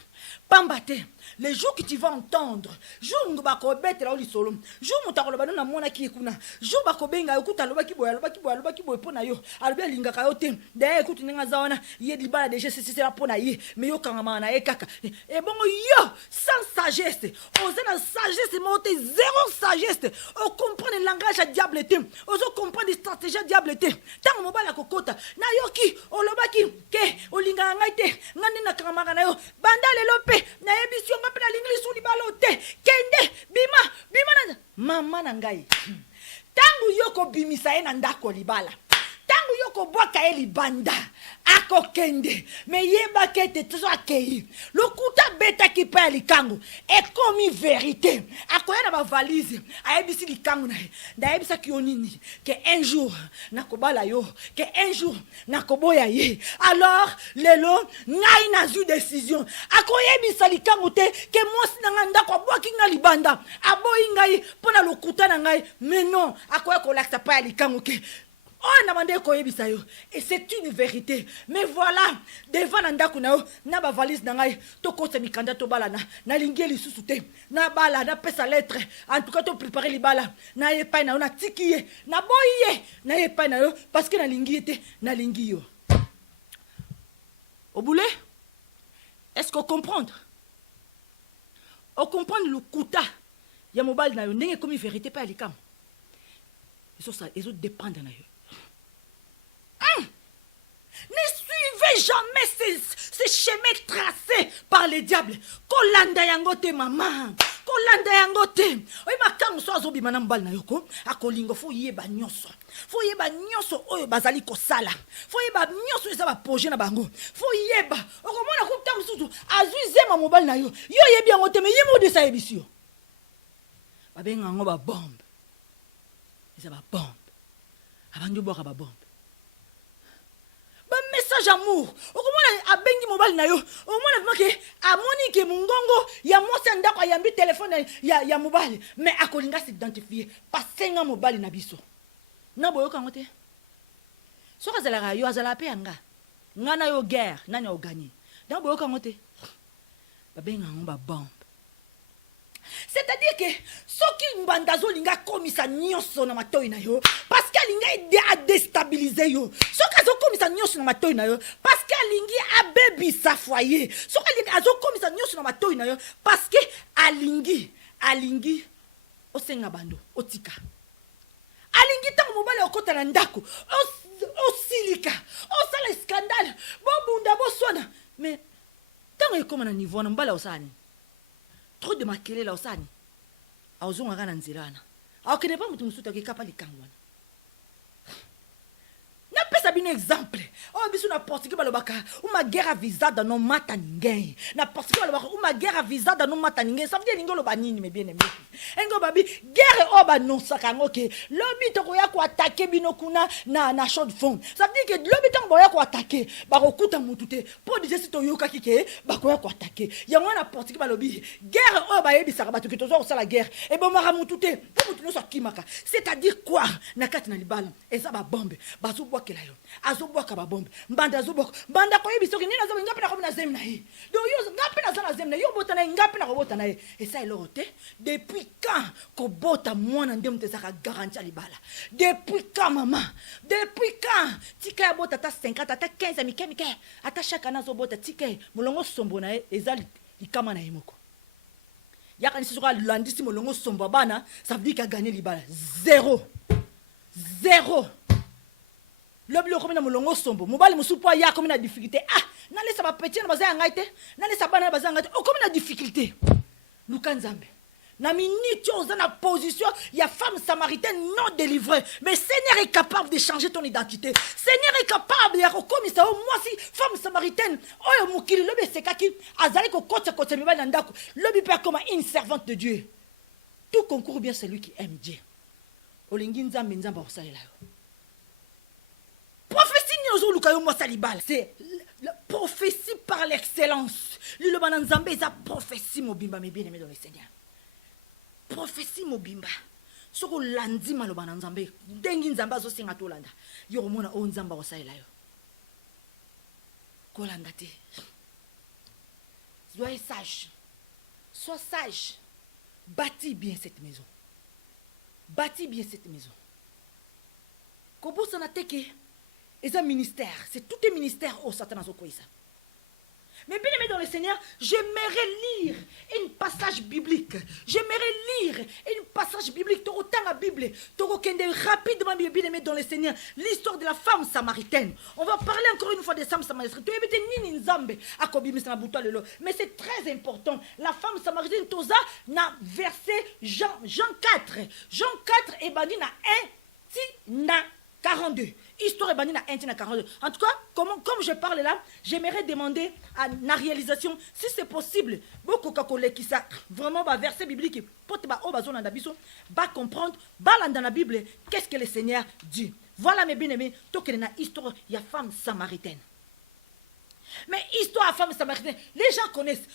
Pambate, les jours que tu vas entendre, jour où bako bete la oli solo, jour où ta na mona ki kuna, jour bako benga okuta lobaki boy pona yo, albe linga ka yote, d'ailleurs écoute ninga zawana, yé libala déjà c'est la pona yé, mais yo kangama na kaka. Et bon yo, sans sagesse, oser na sagesse monter zéro sagesse, on comprend le langage à diable té, on comprend les stratégies à diable té. Tant mo bala kokota, na yo ki, o lobaki ke, o linga ngaite, ngani na kangama na yo, bandale lope na ebisio ngape na lingli suli balote kende bima na mama na ngai tangu yoko bimisa ena ndako libala tangu yoko bwaka eli banda ako kende me yeba kete tozo akei lokuta beta ki pa likango e komi vérité akoya na ba valise a ebisi likango na da ebisa ki onini que un jour nakobala yo que un jour nakoboya ye alors lelo ngai na zu décision akoya ebisa likango te que mosi na nganda ko bwaki nga libanda aboyi ngai pona lokuta na ngai mais non akoya ko lakta pa likango ke oh namande ko yebisa yo et c'est une vérité mais voilà devant ndako na yo na ba valise na ngai to kota mikanda to bala na lingeli susu te na bala na pesa lettre en tout cas to préparer li bala na yepa na yo na tikiye na boye na yepa na yo parce que na lingi te na lingi yo au boulet est-ce qu'on comprendre on comprend le kuta ya mobile na yo ndenge comme vérité pas likam ils ont dépendre na yo. Ne suivez jamais ces chemins tracés par les diables. Kolanda yangote maman. Kolanda yangote. Oy makango so azobi manam bal na yoko. Akolingo fo yeba nyoso. Fo yeba nyoso oyo bazali ko sala. Fo yeba nyoso eza ba projet na bango. Fo yeba. Okomona ko tam susu azuizema mobile na yo. Yo yebi yangote me yemo de sa ebisio. Ba benga ngo ba bombe. Eza ba bombe. abandi boka ba bombe. Ba message amour. Okomona abengi mobali na yo. Okomona vraiment ke amoni ke mungongo ya mwasi ndako yambi téléphone ya mobali, mais akolinga s'identifier pasenga mobali na biso. Na boyoka ngote. Soka zala yo azala pe anga. Ngana yo guerre, nani o gagner. Na boyoka ngote. Ba benga ngomba bombe. C'est-à-dire que ceux qui mbandazo linga komisa nyonso na matoi na yo parce que linga aide à déstabiliser yo. Ceux qui azo komisa nyonso na matoi na yo parce que lingi abebi sa foyer. Ceux qui azo komisa nyonso na matoi na yo parce que alingi osenga bando otika. Alingi tango mobali okota na ndako osilika osala scandale bobunda bosona mais tango ekoma na niveau na mbala osani. Trop de makele la osani. Aozonga kana nzilana. Akene pa mutu musuta ke kapa likangwana. Na pesa bino exemple. Oh biso na portugais balobaka, uma guerre avisada no mata ninguém. Na portugais balobaka, uma guerre avisada no mata ninguém. Ça veut dire ngolo banini me bien aimé. Engo babi guerre oba non sakango ke lobi to koya ko attaquer bino kuna na champ de fond. Ça veut dire que lobi to boya ko attaquer ba kokuta mutute. Pour dire si to yoka kike ba koya ko attaquer. Ya mwana portugais balobi guerre oba yebi sakabatu ke to zo la guerre. Et bon mara mutute pour mutu no sakimaka. C'est-à-dire quoi na kati na libala eza ba bombe bazo bwakela yo. Azo bwaka ba bombe. Mbanda zo bwaka. Mbanda ko yebi soki nina zo ngapi na ko na zem na hi. Do yo ngapi na za na zem na yo botana ngapi na ko botana e. Et ça est l'orote depuis quand kobota mwana ndem te saka garantie libala? Depuis quand maman? Depuis quand? Tika ya bota ta 50 ata 15 mike ata chaque nazo bota tika molongo sombo na ezali likama na yemoko. Yaka nisi soka landisi molongo sombo bana, ça veut dire qu'il a gagné libala. Zéro. Lobi lo komina molongo sombo. Mobali musupo ya komina difficulté. Ah, na lesa ba petit na bazanga ngaite, na lesa bana bazanga ngaite. O komina difficulté. Lukanzambe. Na minute aux na position, il y a femme samaritaine non délivrée. Mais Seigneur est capable de changer ton identité. Seigneur est capable de comme ça moi si femme samaritaine, oyo mukili lobe sekaki azali ko kote kote mibali ndako. Lobi père comme une servante de Dieu. Tout concourt bien celui qui aime Dieu. Olingi nzambe nzamba osalela yo. Prophétie nyozo lukayo mo salibal. C'est la prophétie par l'excellence. Le bananzambe est la prophétie mobimba mais bien aimé dans le Seigneur. Prophétie mobimba. Soko landi maloba na nzambe. Dengi nzamba zo singa to landa. Yo mona o nzamba osalela yo. Ko landa te. Soyez sage. Sois sage. Bâtis bien cette maison. Bâtis bien cette maison. Kobo sanateke. Et un ministère, c'est tout un ministère au Satan Azokoïsa. Mais bien aimé dans le Seigneur, j'aimerais lire un passage biblique. J'aimerais lire un passage biblique. Tu autant la Bible. Tu rapidement bien aimé dans le Seigneur. L'histoire de la femme samaritaine. On va parler encore une fois des femmes samaritaines. Tu évites ni nzambe à Kobi mais c'est très important. La femme samaritaine toza na verset Jean 4. Jean 4 et bani na 1 ti na 42. Histoire est na 1 42. En tout cas, comme je parle là, j'aimerais demander à la réalisation, si c'est possible, beaucoup qui ça vraiment va verset biblique, pour va comprendre, dans la Bible, qu'est-ce que le Seigneur dit. Voilà mes bien-aimés, tout que na histoire, il y a femme samaritaine. Mais histoire femme samaritaine, les gens connaissent.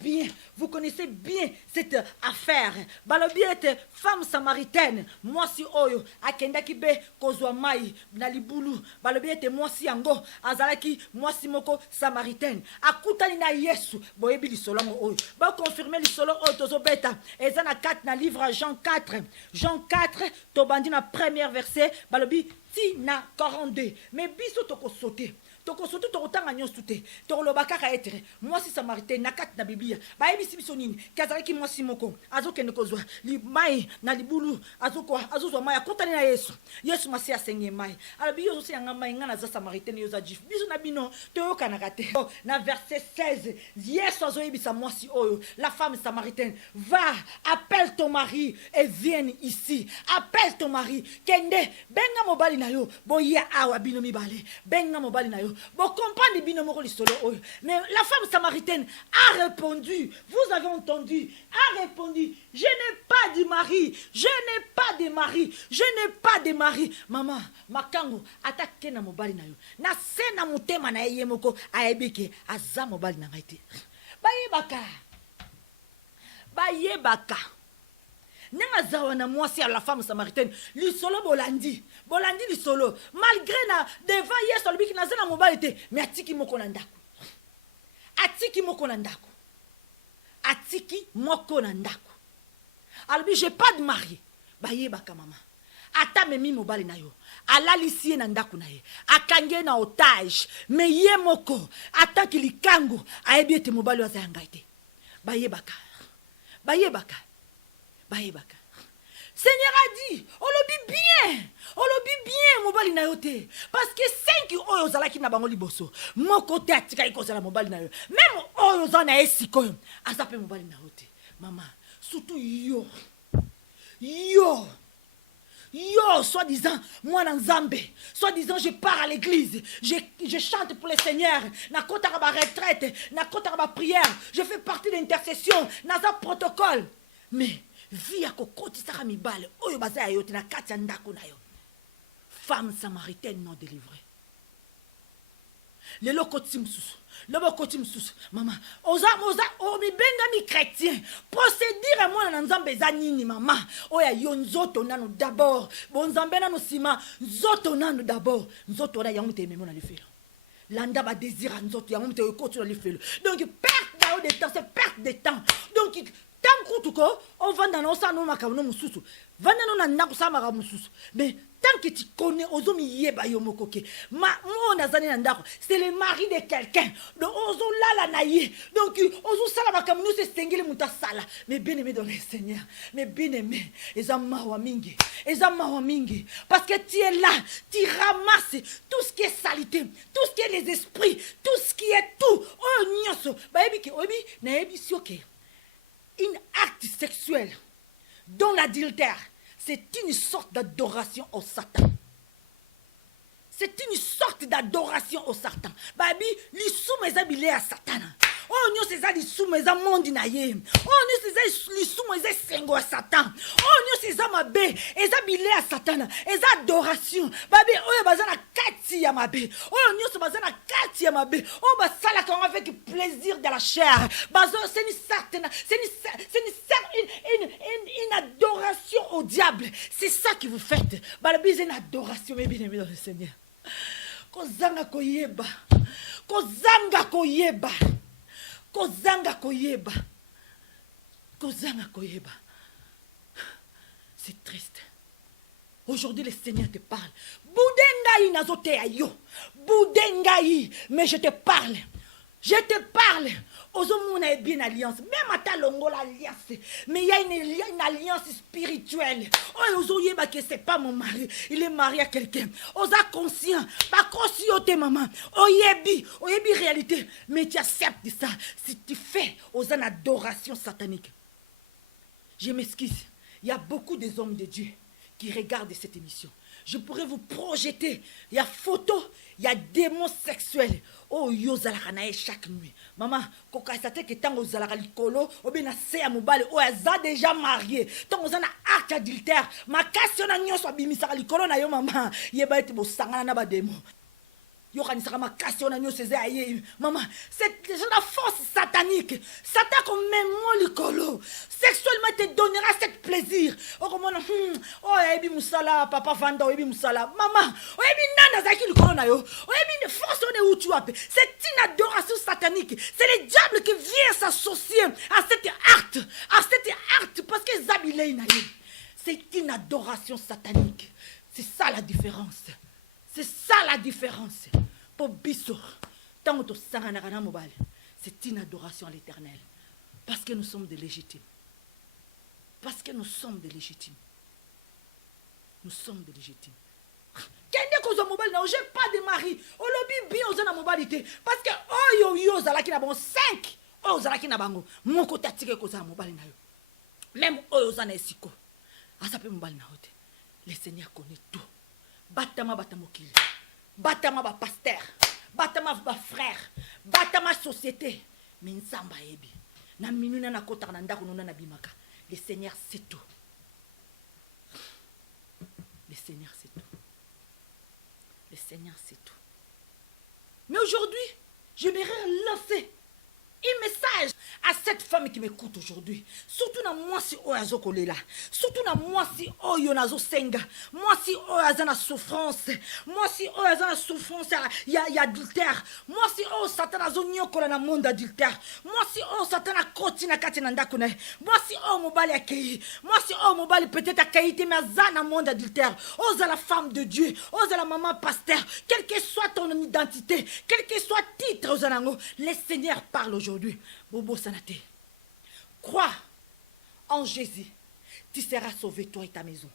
Bien, vous connaissez bien cette affaire. Balobiette femme samaritaine. Moi si oyo akenda kibe kozwa mai na libulu. Balobiette moi si ango azalaki moi si moko samaritaine. Akutani na Yesu. Boyebi lisolongo oyo. Ba confirmer lisolo oyo tozobeta. Ezana 4 na livre Jean 4. Jean 4 tobandi na premier verset. Balobi ti na 42. Mais biso toko sauter. Toko soto toko tanga nyonso te toko lobaka ka etere moi si samaritaine na kati na biblia ba yebi sibiso nini kazalaki moi si moko azokende kozwa li mai na libulu azozwa mai akotani na Yesu masi asenye mai ala biyo zo yanga mai ngana za samaritaine yo za jif biso na bino toyoka na kate na verset 16 Yesu azoyebisa moi si oyo la femme samaritaine va appelle ton mari et viens ici appelle ton mari kende benga mobali na yo boya awa bino mibale benga mobali na yo lisolo. Bon, comprendre binomoko lisolo. Mais la femme samaritaine a répondu. Vous avez entendu. A répondu. Je n'ai pas de mari. Je n'ai pas de mari. Je n'ai pas de mari. Maman, makango, attaque na mobali na yo. Na sena mutema na yemoko aebeke aza mobali na ngaite. Bayebaka. Nenga zawana mwasi à la femme samaritaine. Lisolo bolandi. Bolandi lisolo. Malgré na devant yeso lobiki na zena mobali te. Mais atiki moko na ndako. Atiki moko na ndako. Atiki moko na ndako. Albi j'ai pas de mari. Bayebaka mama. Ata memi mobali na yo. Alalisie na ndako na ye. Akange na otage. Mais ye moko. Ata kilikango. Aebi ete mobali wa zayangaite. Bayebaka. Bayebaka. Bayebaka. Seigneur a dit, on le bien, mobali na yo te. Parce que 5 oyo zalaki na bango liboso. Mon côté atika ikoza la mobali na yo. Même oyo zana esiko. Azape mobali na yo te. Maman, surtout yo, soi-disant, moi dans Zambé, soi-disant, je pars à l'église, je chante pour le Seigneur, na kota ba retraite, na kota ba prière, je fais partie de l'intercession, na za protocole. Mais, vie à kokoti saka mibale, oyo baza yote na kati ndako na yo. Femme samaritaine non délivrée. Le lokoti msusu. Maman, oza mi benga mi chrétien. Procédure moi na nzambe za nini mama. Oya yo nzoto nano d'abord. Bon nzambe nano sima, nzoto nano d'abord. Nzoto na yango te memo na lefelo. Landa ba désir nzoto yango te ko na lefelo. Donc perte de temps, c'est perte de temps. Donc tant que on va dans nos no makabono mususu. Vanda no na ndako sa maka mususu. Mais tant que tu connais ozomi yeba yo mokoke. C'est le mari de quelqu'un. Donc ozo lala na ye. Donc ozo sala makamno se stengele muta sala. Mais bien aimé dans le Seigneur. Mais bien aimé, ezama wa mingi. Parce que tu es là, tu ramasses tout ce qui est salité, tout ce qui est les esprits, tout ce qui est tout. Oh nyoso. Ba ebi ke obi na ebi sioke. Un acte sexuel dont l'adultère, c'est une sorte d'adoration au Satan. C'est une sorte d'adoration au Satan. Babi, li soumeza bile à Satan. Oh, nous c'est ça li soumeza monde na ye. Oh, nous c'est ça li soumeza sengo à Satan. Oh, nous c'est ça ma bé, eza bile à Satan. Eza adoration. Babi, oh bazana kati ya ma bé. Oh, nous c'est bazana kati ya ma bé. Oh, basala quand avec plaisir de la chair. Bazo c'est une adoration au diable. C'est ça que vous faites. Babi, c'est une adoration, mais bien aimé dans le Seigneur. Kozanga koyeba. C'est triste. Aujourd'hui, le Seigneur te parle. Boudengaï nazote ayo. Boudengaï. Mais je te parle. Ozomuna est bien alliance. Même à ta longo l'alliance. Mais il y a une alliance spirituelle. Oh, ozoyeba que c'est pas mon mari. Il est marié à quelqu'un. Oza conscient. Pas conscient tes maman. Oyebi réalité. Mais tu acceptes ça. Si tu fais aux adoration satanique. Je m'excuse. Il y a beaucoup des hommes de Dieu qui regardent cette émission. Je pourrais vous projeter. Il y a photos, il y a démons sexuels. Oh, yo zalaka nae chaque nuit. Maman, koka sate que tant zalaka likolo, obena se amobale, oh za déjà marié. Tant ozana acte adultère, ma question na nyo so bimisaka likolo na yo maman. Yeba ete bo sangana na ba démon. Yo kanisaka ma question na nyo seze aye. Maman, c'est la force satanique. Satan comme même mon likolo. Sexuellement te donnera cet plaisir. Oh comment oh ebi musala papa vanda ebi musala. Maman, oh ebi nana zaki likolo na yo. Oh ebi force on est où tu appelles. C'est une adoration satanique. C'est le diable qui vient s'associer à cet acte parce que Zabilei na yo. C'est une adoration satanique. C'est ça la différence. C'est ça la différence. Pour Bissor, tant que c'est une adoration à l'Éternel. Parce que nous sommes des légitimes. Nous sommes des légitimes. J'ai pas de mari. Oh lobi bien aux mobilité. Parce que oh yo zala qui n'a bon 5. Oh zala qui n'a bango. Mon côté tiré cause à mobile na yo. Même oh zana esiko. Asape mobile na hote. Le Seigneur connaît tout. Batama batamokili. Batama ba pasteur. batama ba frère, batama société. Mais nzamba ebi. Na minuna na kota na ndako nona na bimaka. Le Seigneur c'est tout. Le Seigneur c'est tout. Le Seigneur c'est tout. Mais aujourd'hui, j'aimerais lancer un message à cette femme qui m'écoute aujourd'hui. Surtout dans moi si oyazo kolela. Surtout dans moi si oyonazo senga. Moi si oyazo na souffrance. Moi si oyazo na souffrance y a adultère. Moi si o Satan azo nyokola na monde adultère. Moi si o Satan a koti na kati na ndako na. Moi si o mobali akei. Moi si o mobali peut-être akaité mais azana monde adultère. Ose la femme de Dieu. Ose la maman pasteur. Quelle que soit ton identité, quel que soit titre aux anango, le Seigneur parle aujourd'hui. Bobo Sanate, crois en Jésus, tu seras sauvé, toi et ta maison.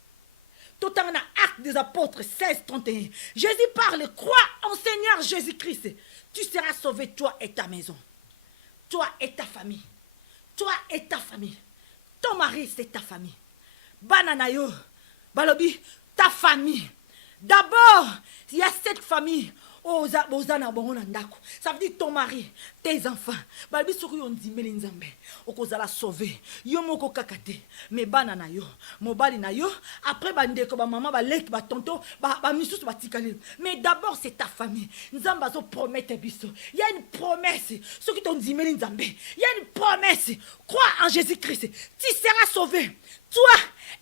Tout en Actes des Apôtres 16, 31. Jésus parle, crois en Seigneur Jésus-Christ, tu seras sauvé, toi et ta maison. Toi et ta famille. Toi et ta famille. Ton mari, c'est ta famille. Bananayo, Balobi, ta famille. D'abord, il y a cette famille. Ça veut dire ton mari, tes enfants. Balbi suri on dit melinzambe. Okozala sauver. Yo moko kakate. Me banana yo, mobali na yo. Après bande ko ba maman ba lek ba tonto ba misusu ba tikale. Mais d'abord c'est ta famille. Nzamba zo promettre biso. Il y a une promesse. Ceux qui t'ont dit melinzambe. Il y a une promesse. Crois en Jésus-Christ. Tu seras sauvé. Toi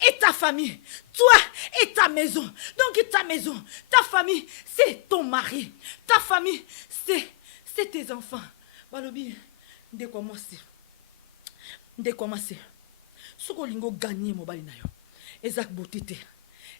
et ta famille, toi et ta maison. Donc ta maison, ta famille, c'est ton mari. Ta famille, c'est tes enfants. Balobi, dès commencer. Ce que lingo gagné mobali na yo. Ezak botete.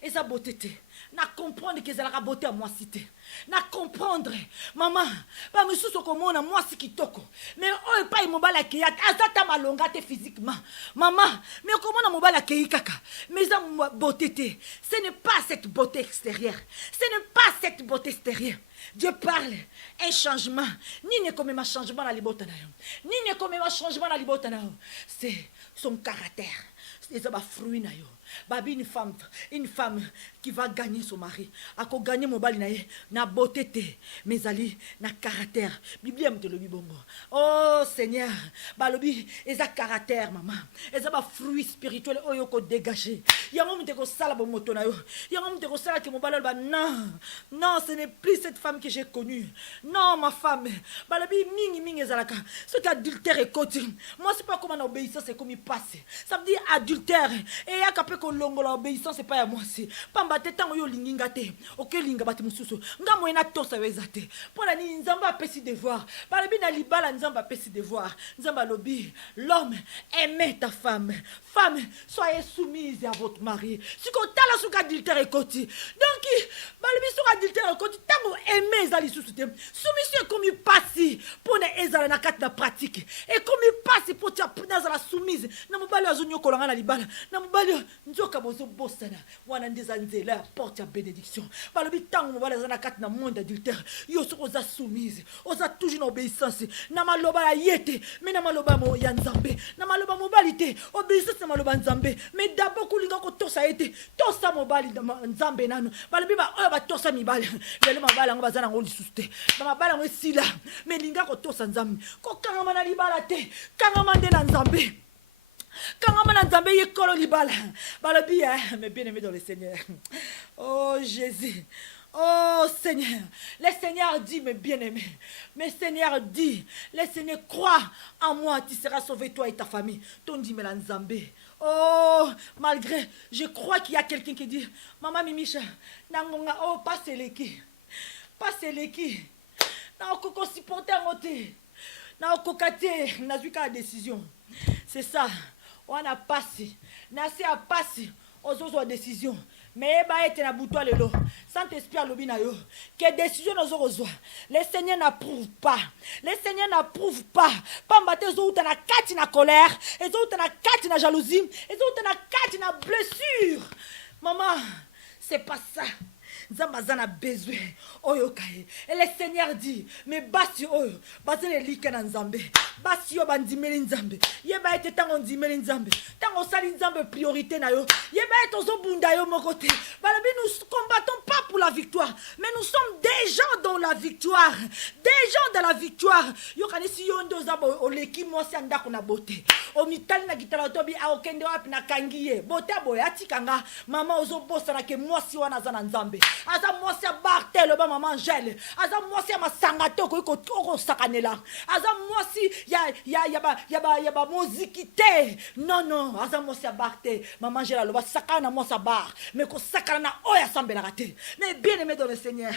Eza botete. Na comprendre que ezalaka beauté à moi cité. Na comprendre maman, ba misusu komona moi si kitoko. Mais oy pa mobala keya azata malonga te physiquement. Maman, mais comment mobala keyi kaka. Mais ça beauté, ce n'est pas cette beauté extérieure. Ce n'est pas cette beauté extérieure. Dieu parle un changement. Ni ne comme un changement dans libota na yo. Ni ne comme un changement dans libota na yo. C'est son caractère. C'est un fruit na yo. Babi une femme qui va gagner son mari. Ako gagner mon bali na ye na beauté te, mais ali na caractère. Bible me te le bibongo. Oh Seigneur, balobi eza caractère maman. Eza ba fruit spirituel oyo ko dégager. Yango me te ko sala bo moto na yo. Yango me te ko sala ke mon bali ba non, ce n'est plus cette femme que j'ai connue. Non ma femme. Balobi mingi ezalaka. Ce qui adultère est côté. Moi c'est pas comment obéissance c'est comme il passe. Ça veut dire adultère et ya kapé ko longola obéissance c'est pas à moi c'est. Pamba te tango yo linginga te. OK linga bati mususu. Nga moyena tosa wezate. Pona ni nzamba pesi devoir. Balobi na libala nzamba pesi devoir. Nzamba lobi l'homme aimait ta femme. Femme, soyez soumise à votre mari. Si ko tala suka adultère et côté. Donc balobi suka adultère et côté tango aimer zali susute. Soumission comme il passe pour ne ezala na kat na pratique. Et comme il passe pour tia puna za la soumise. Na mobali azonyo kolanga na libala. Na mobali nzoka bozo bosana. Wana ndeza nzela porte ya bénédiction. Balobi tango mobali za na kat na monde adultère. Yo so oza soumise. Oza toujours na obéissance. Na maloba ya yete, mais na maloba mo ya nzambe. Na maloba mobali te, obéissance na maloba nzambe. Mais d'abord kulinga ko tosa yete, tosa mobali nzambe nanu. Balobi ba oyo ba tosa mibali. Lelo mabala ngo bazana ngo lisuste. Ba mabala ngo sila. Mais linga ko tosa nzambe. Ko kangama na libala te, kangama nde na nzambe. Kangama na nzambe yekolo libala. Balobi mais bien aimé dans le Seigneur. Oh Jésus. Oh Seigneur, le Seigneur dit, mes bien-aimés, mais Seigneur dit, le Seigneur croit en moi, tu seras sauvé toi et ta famille. Ton dit, mais la Nzambé. Oh, malgré, je crois qu'il y a quelqu'un qui dit, Maman Mimicha, nangonga, oh, pas seleki, na okoko supporter moté, na okokate, na zuka la décision. C'est ça, on a passé, na se a passé, aux autres décisions. Mais ba ete na boutoir lelo. Saint-Esprit a lobi na yo. Que décision nous reçoit. Le Seigneur n'approuve pas. Le Seigneur n'approuve pas. Pamba te zo na kati na colère, et zo na kati na jalousie, et zo na kati na blessure. Maman, c'est pas ça. Nzambaza na besoin oyo kaye. Et le Seigneur dit, mais basi oyo, basi ne lika na nzambe. Basi yo bandimeli nzambe. Yeba ete tango ndimeli nzambe. Tango sali nzambe priorité na yo. Yeba ete ozo bunda yo mokote. Balobi nous combattons pas pour la victoire. Mais nous sommes déjà dans la victoire. Déjà dans la victoire. Yo kanisi yo ndo zabo oleki mwasi andako na bote. O mitali na gitala tobi a okende wapi na kangiye. Bote boy atikanga mama ozo bossa na ke mwasi wana za na nzambe. Aza mwasi abarte le ba mama Angèle. Aza mwasi ya masangato ko sakanela. Aza mwasi ya ba mozikite. Non, aza mwasi abarte. Maman Angèle lo ba sakana mwasi bar. Mais ko sakana na oya sambela kate. Mais bien aimé dans le Seigneur.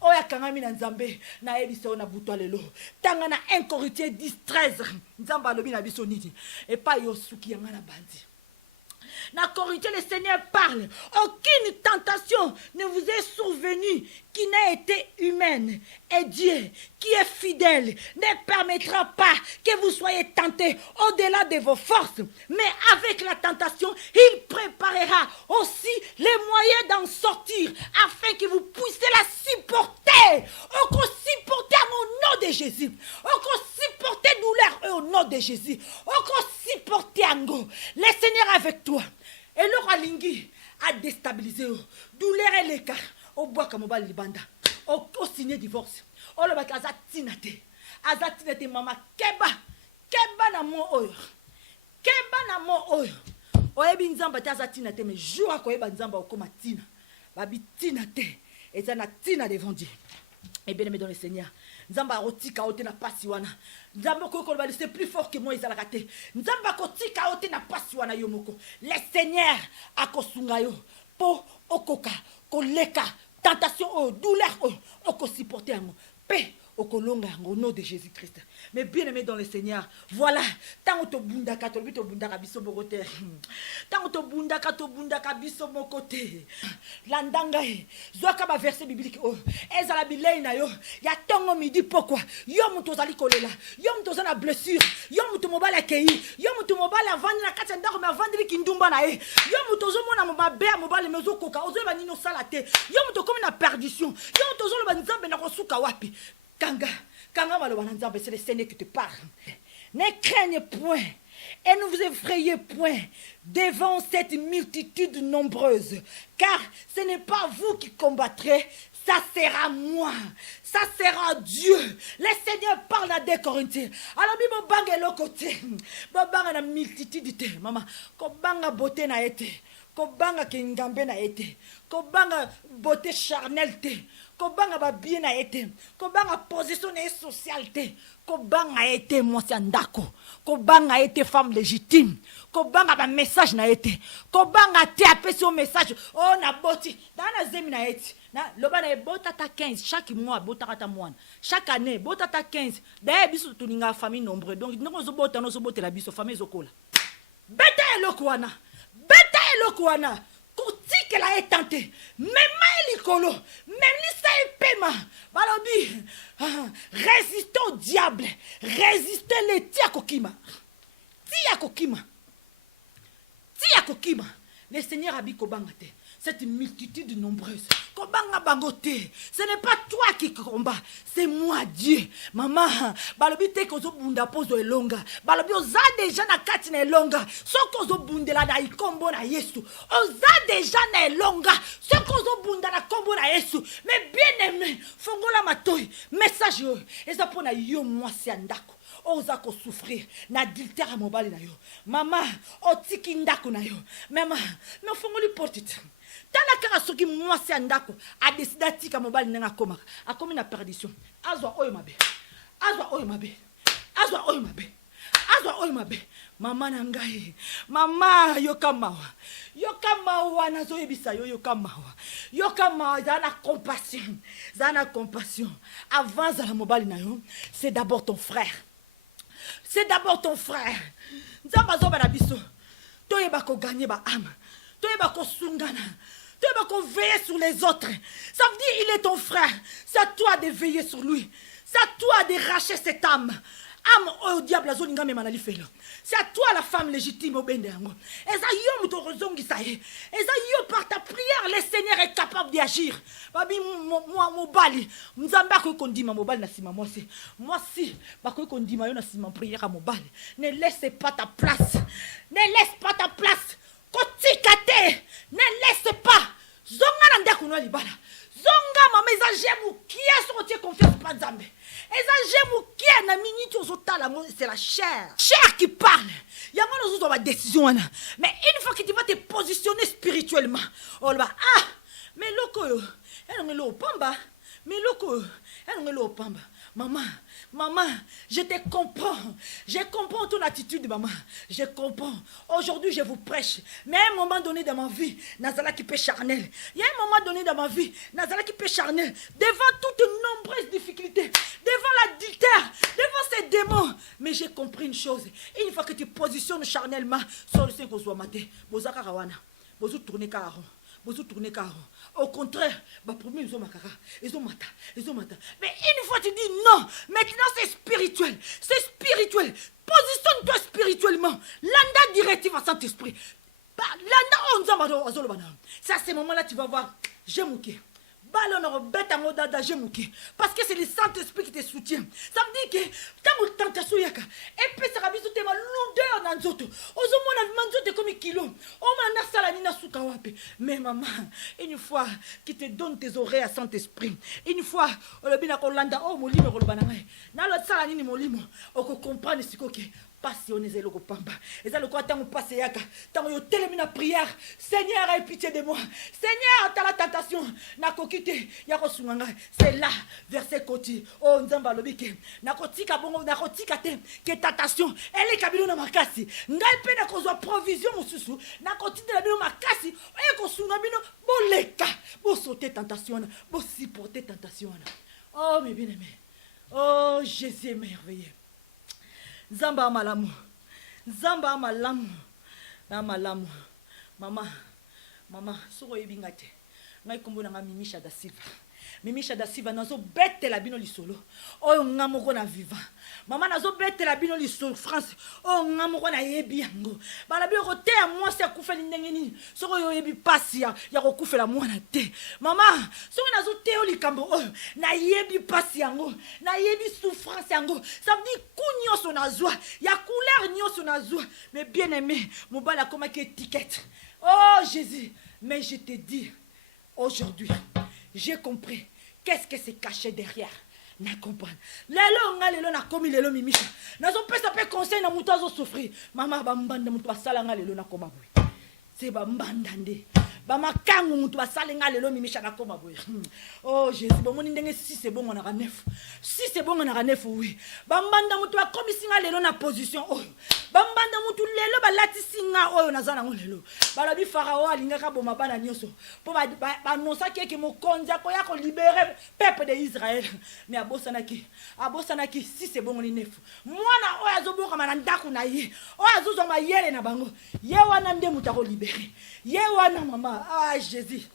Oya kangami na nzambe na ebiso na buto lelo. Tanga na 1 Corinthiens 10:13. Nzamba lobi na biso nini. Et pas yosuki yanga na bandi. Dans Corinthiens, le Seigneur parle. Aucune tentation ne vous est survenue qui n'a été humaine. Et Dieu, qui est fidèle, ne permettra pas que vous soyez tentés au-delà de vos forces. Mais avec la tentation, il préparera aussi les moyens d'en sortir afin que vous puissiez la supporter. On peut supporter au nom de Jésus. On peut supporter douleur au nom de Jésus. On peut supporter Ango. Le Seigneur avec toi. Et le Ralingi a déstabilisé. Douleur et l'écart. Au bois comme au bal libanda. Au signé divorce. Au le bac azatinate. Azatinate mama. Keba na mo oyo. Keba na mo oyo. Oyebi nzamba te azatinate. Mais jour à quoi eba nzamba okoma tina. Babi tinate. Et ça na tina devant Dieu. Et bien aimé dans le Seigneur. Nzamba rotika ote na pasi wana. Nzamba ko bali c'est plus fort que moi ils alakate. Nzamba ko tika ote na pasi wana yomoko. Le Seigneur akosunga yo po okoka koleka tentation o douleur o oko supporter ngo pe okolonga au nom de Jésus-Christ. Mais bien aimé dans le Seigneur, voilà, tant to bunda ka to bito bunda ka biso bokote. Tant to bunda ka biso mokote. Landanga zoka ba verset biblique oh. Ezala bilei na yo. Ya tongo midi pourquoi? Yo muto zali kolela. Yo muto zana blessure. Yo muto mobala kei. Yo muto mobala vandi na kati ndako me vandi kindumba na e. Yo muto zo mona mobabe mobala mezo koka. Ozo ba nino salate. Yo muto comme na perdition. Yo muto zo ba nzambe na kosuka wapi. Kanga maloba na nzambe, c'est le Seigneur qui te parle. Ne craignez point et ne vous effrayez point devant cette multitude nombreuse, car ce n'est pas vous qui combattrez, ça sera moi, ça sera Dieu. Le Seigneur parle à des Corinthiens. Alors mi banga le côté, banga na multitude maman, ko banga beauté na été, ko banga kingambe na été, ko banga beauté charnelle te. Kobanga ba bien na été, kobanga position sociale te, kobanga été mwasi ndako, kobanga été femme légitime, kobanga ba message na été, kobanga te apesi au message, oh na boti, dans la zemi na été, na loba na bota ta 15 chaque mois bota ta moine, chaque année bota ta 15, d'ailleurs biso tuninga famille nombreux, donc nous zo bota la biso famille zokola. Beta elokwana, beta elokwana. Kouti qu'elle a été tentée, même l'écolo, même l'issa et paiement, balobi, résistez au diable, résistez les tiakokima, le Seigneur a dit kobangate, cette multitude nombreuse, kobanga bangote, ce n'est pas toi qui combat, c'est moi Dieu, maman, balobi te kozo bunda pozo elonga, balobi oza déjà na kati na elonga, so kozo bundela na ikombo na Yesu, oza déjà na elonga, so kozo bunda na kombo na Yesu, mais bien aimé, fongola matoi, message yo, eza pona yo mwasi andako. Oza ko souffrir na adultère mobile na yo mama otiki ndako na yo mama me fongoli portite tala kaka soki mwasi andako a décidé tika mobile nanga komaka akomi na perdition azwa oyo mabe mama na ngai mama yoka mawa nazo yebisa yo yoka mawa zana compassion avant la mobile na yo c'est d'abord ton frère. C'est d'abord ton frère. Nzamba zo bana biso. Toyeba ko gagner ba âme. Toyeba ko sungana. Toyeba ko veiller sur les autres. Ça veut dire il est ton frère. C'est à toi de veiller sur lui. C'est à toi de racher cette âme. Âme au diable a zoninga me manali felo. C'est à toi la femme légitime au bendengo. Eza yo muto rozongi saye. Eza yo par ta prière le Seigneur est capable d'agir. Babi moi mobali. Nzamba ko kondima mobali na sima moi si ba ko kondima yo na sima prière à mobali. Ne laisse pas ta place. Ne laisse pas ta place. Kotikate. Ne laisse pas. zonga na ndako no libala zonga mama eza jemu qui est sur tes confiance pas nzambe eza jemu qui est na minute ozotala c'est la chair qui parle yango no zo ba décision wana mais une fois que tu vas te positionner spirituellement oh là ah mais loko yo elongelo pamba mais loko elongelo pamba maman, je te comprends. Je comprends ton attitude, maman. Je comprends. Aujourd'hui, je vous prêche. Mais à un moment donné dans ma vie, Nazala qui peut charnel. Il y a un moment donné dans ma vie, Nazala qui peut charnel. Devant toutes nombreuses difficultés, devant l'adultère, devant ces démons. Mais j'ai compris une chose. Une fois que tu positionnes charnellement, sur le 5 aux maté, Bozaka Rawana, Bozo tourner carreau. Au contraire, mais une fois tu dis non, maintenant c'est spirituel. Positionne-toi spirituellement. Landa directive à Saint-Esprit. Ça, ces moments-là, tu vas voir, j'ai mouqué. Parce que c'est le Saint-Esprit qui te soutient. Ça veut dire que tant que tentation yaka et puis ça va biso tema lourdeur dans nzoto ozomona manzoto comme kilo o mana sala nina suka wapi mais maman une fois qui te donne tes oreilles à Saint-Esprit une fois olobina kolanda o molimo kolobana ngai na lo sala nini molimo oko comprendre sikoke passionné le pamba et ça le quoi tant passé yaka tant yo télémina prière Seigneur aie pitié de moi Seigneur t'as la tentation na kokite yako sunganga c'est là verset koti oh nzamba lobike na kotika bongo na kotika te que tentation elle est kabilo na makasi ngai pe na kozwa provision mususu na kotika na bino makasi e ko sunga bino boleka bo sauter tentation bo supporter tentation oh mes bien-aimés oh Jésus est merveilleux. Zamba malamu na malamu mama soko yebingate ngai kombo na Mimisha da Silva nazo betela bino lisolo oyo ngamoko na vivant mama nazo betela bino lisolo France oyo ngamoko na yebi yango bala bi ko te moi se akufeli ndenge nini soko yo yebi pasi ya ko kufela mwana te mama soko nazo te o likambo oyo na yebi pasi yango na yebi souffrance yango ça veut dire kunyo so nazwa ya couleur nyo so nazwa mais bien aimé mobala comme étiquette oh Jésus mais je te dis aujourd'hui j'ai compris qu'est-ce que c'est caché derrière. Na comprendre. Lelo na komi lelo Mimisha. Nazo pesa pe conseil na mutu azo souffrir. Mama ba mbanda mutu basala nga lelo na koma boy. C'est ba mbanda nde. Ba makangu mutu basala nga lelo Mimisha na koma boy. Oh Jésus, bon moni ndenge si c'est bon on a 9. Si c'est bon on a 9 oui. Ba mbanda mutu ba komi singa lelo na position oh. Ba mbanda mutu lelo ba lati singa oh nazana ngo lelo. Ba bi Pharaon alingaka boma bana nyoso. Po ba annoncer que mo konza ko ya ko libérer peuple de Israël. Mais abosanaki si c'est bon on 9. Mwana oyo azoboka manandako na ye. Oyo azozo ma yele na bango. Ye wana nde mutu ko libérer. Ye wana mama ah Jésus.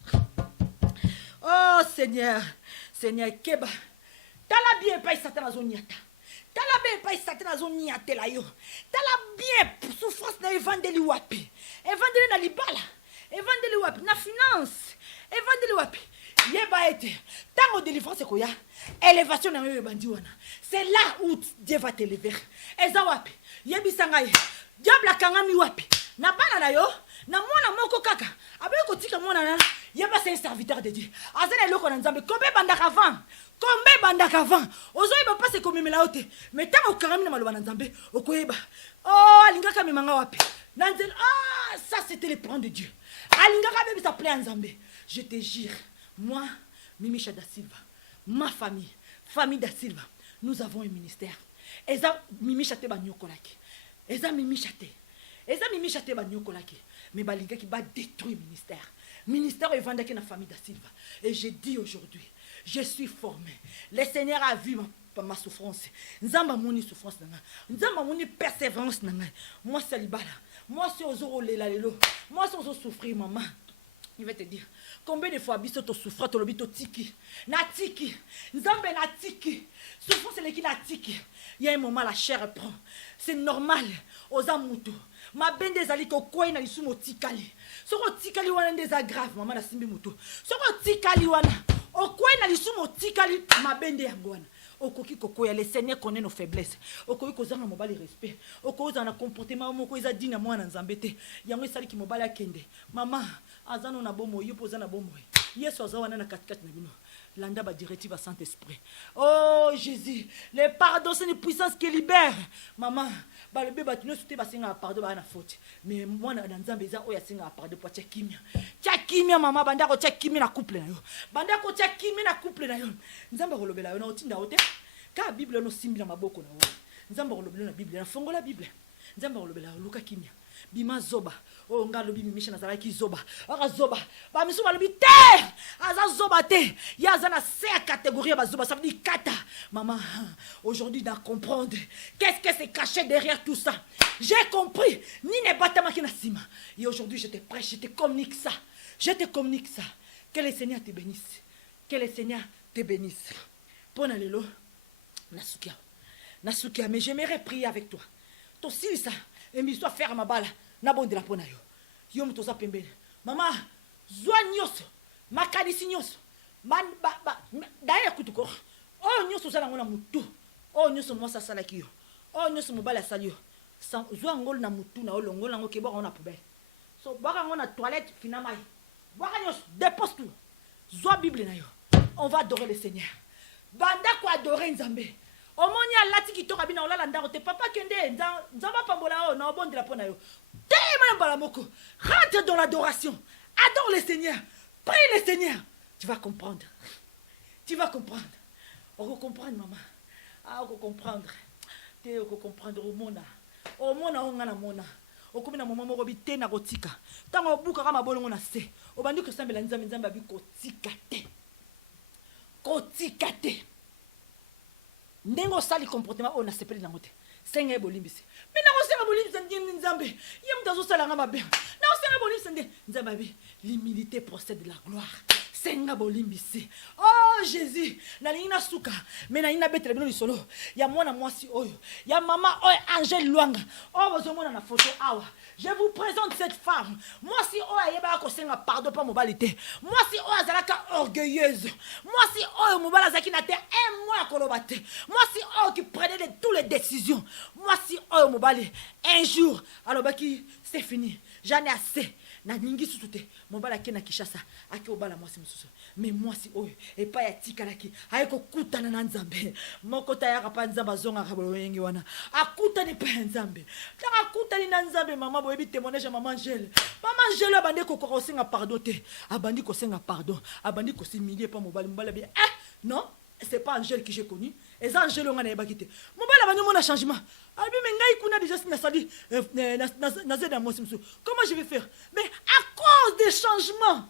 Oh Seigneur keba. Tala bien pa Satan azoniata. Tala bien pa Satan azoniata la yo. Tala bien souffrance na evangeli wapi. Evangeli na libala. Evangeli wapi na finance. Evangeli wapi. Yeba ete. Tango délivrance ko ya. Élévation na yo bandi wana. C'est là où Dieu va t'élever. Eza wapi. Yebi sangaye. Diable akangami wapi. Na bana na yo. Na mwana moko kaka. Abe ko tika mwana na. Yeba c'est un serviteur de Dieu. Azana loko na nzambe. Combien bandaka avant. Ozoyi ba passe comme mela ote. Mais tant okangami na maloba na nzambe. Okoyeba. Oh alingaka memanga wapi. Nanzel ah ça c'était le plan de Dieu. Alingaka bébé ça plaît nzambe. Je te jure, moi Mimisha da Silva, ma famille da Silva, nous avons un ministère. Eza Mimisha te banyokolaki. Eza Mimisha te banyokolaki. Mais balinga qui va détruire ministère. Ministère est vendu na famille da Silva. Et je dis aujourd'hui, je suis formé. Le Seigneur a vu ma souffrance. Nzamba moni souffrance nanga. Nzamba moni persévérance nanga. Moi c'est libala. Moi c'est ozoro lela lelo. Moi c'est ozo souffrir maman. Il va te dire combien de fois biso to souffra to lobito tiki. Na tiki. Nzambe na tiki. Souffrance c'est qui na tiki. Il y a un moment la chair prend. C'est normal. Oza mutu. Ma bende zali ko kwai na lisumo tikali. Soko tikali wana ndeza grave maman na simbi mutu. Soko tikali wana. O kwai na lisumo tikali ma bende yango wana. okoki kokoya. Le Seigneur connaît nos faiblesses. Okoki kozanga mobali respect. Okoki na comportement moko eza dina mwana nzambe te. Yango esali ki mobali akende. Mama, azano na bomo, yo poza na bomo. Yesu azawana na katikati na bino. Landa ba directive à Saint-Esprit. Oh Jésus, le pardon c'est une puissance qui libère. Maman, ba le bébé tu ne souté ba singa pardon ba na faute. Mais moi na nzambe eza oya singa pardon pour tchekimia. Tchekimia maman banda ko tchekimia na couple na yo. Banda ko tchekimia na couple na yo. Nzambe ko lobela yo na otinda ote. Ka Bible no simbi na maboko na yo. Nzambe ko lobela na Bible na fongola Bible. Nzambe ko lobela luka kimia. Bima zoba. Oh ngalobi mimisha na zalaki zoba. Aka zoba. Ba misu balobi te. Aza zoba te. Ya zana C catégorie ba zoba, ça veut dire kata. Maman, aujourd'hui d'en comprendre qu'est-ce que c'est caché derrière tout ça. J'ai compris. Ni ne batama ki na sima. Et aujourd'hui je te prêche, je te communique ça. Je te communique ça. Que le Seigneur te bénisse. Que le Seigneur te bénisse. Pona lelo nasukia. Nasukia, mais j'aimerais prier avec toi. Toi aussi ça. Et mi soit faire ma balle na bon de la pona yo yo mtoza pembele mama zwa nyoso makanisi nyoso man ba daye kutuko oh nyoso sala ngona mutu oh nyoso mosa sala kiyo oh nyoso mobala sali yo zwa ngol na mutu na olongola ngo ke ba ona poubelle so baka ngona toilette finama yi baka nyoso dépose tout zwa bible na yo on va adorer le Seigneur banda ko adorer Nzambe. Omoni alati kitoka bina olala ndako te papa kende nzamba pambola o na obondela pona yo. Tema mbala moko. Rentre dans l'adoration. Adore le Seigneur. Prie le Seigneur. Tu vas comprendre. Tu vas comprendre. On va comprendre maman. Ah on va comprendre. Te on va comprendre au mona. Au mona on ngana mona. Okomi na mama moko bite na kotika. Tango obuka kama bolongo na se. Obandi ko sambela nzambe abi kotika te. Kotika te. Ndengo sali comportement on a sepelé na ngote senga bolimbisi mina ko senga bolimbisi nzambe yem tazo sala ngama be na ko senga bolimbisi nzambe l'humilité procède de la gloire senga bolimbisi oh Jésus na lina suka mais na ina betre bino lisolo ya mwana mwasi oyo ya mama oyo Angèle Luanga oh bozomona na photo awa je vous présente cette femme moi si oyo yeba ko senga pardon pas mobalité moi si oyo azalaka orgueilleuse moi si oyo mobala zaki na te un mois kolobate moi si oyo qui prenait toutes les décisions moi si oyo mobali un jour alors baki c'est fini j'en ai assez na ningi sutute mobala kena Kishasa aki obala mwasi mususu mais mwasi oyo et pas ya tikalaki ayeko kutana na Nzambe moko tayaka pa Nzambe zonga kabolo yengi wana akutani pa Nzambe tanga kutani na Nzambe mama boyebi témoignage maman Angèle abandi ko kosenga pardon te abandi ko senga pardon abandi ko s'humilier pa mobali bien non c'est pas Angèle que j'ai connu et ça Angèle on a ebakité mobali abandi mona changement abi mais ngai kuna déjà na sali na zeda moi simsu comment je vais faire mais à cause des changements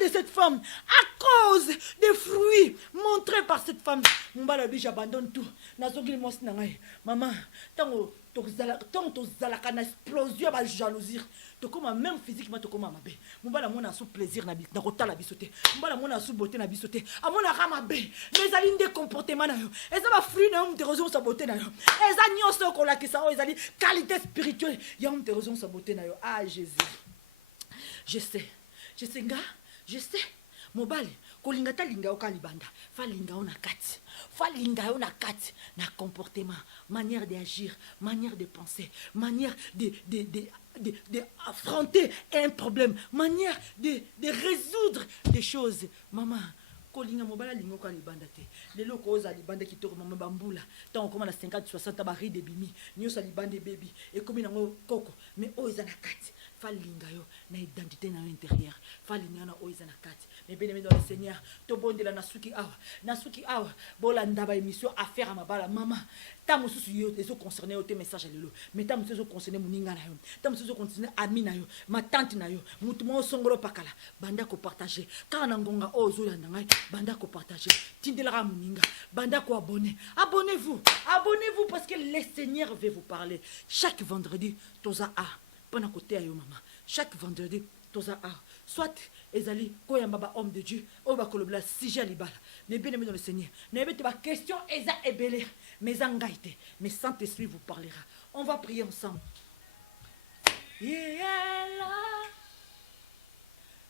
de cette femme à cause des fruits montrés par cette femme mobali abi j'abandonne tout nazongi moi na ngai maman tango tozalaka na explosion ba jalousie tokoma même physiquement tokoma mabe mobala mona sous plaisir na kotala biso te mobala mona sous beauté na biso te amona ka mabe mais ali nde comportement na yo eza ba fruit na yo mterozo sa beauté na yo eza nyonso ko la kisa o ezali qualité spirituelle ya mterozo sa beauté na yo ah Jésus je sais nga je sais mobali kolinga ta linga oka libanda fa linga ona kati fa linga ona kati na comportement manière d'agir manière de penser manière de affronter un problème manière de résoudre des choses maman kolinga mobala lingo ka libanda te lelo ko za libanda kitoko mama bambula tant on na 50 60 bari de bimi nyosa libanda baby et comme nango koko mais o ezana kati fa linga yo na identité na intérieur fa linga na o ezana kati mais bien aimé dans le Seigneur to bondela nasuki awa bola ndaba émission affaire à mabala maman ta mususu yo te so concerné au te message lelo mais ta mususu concerné muninga na yo ta mususu concerné ami na yo ma tante na yo mutu mo songolo pakala banda ko partager kana ngonga ozo ya ndangai banda ko partager tindela muninga banda ko abonnez-vous parce que le Seigneur veut vous parler chaque vendredi toza a pona côté ayo maman chaque vendredi toza a soit ezali koyamba ba homme de Dieu o ba kolobla sujet libala mais bien aimé dans le Seigneur n'avez pas question eza ebele mais angaite mais Saint-Esprit vous parlera on va prier ensemble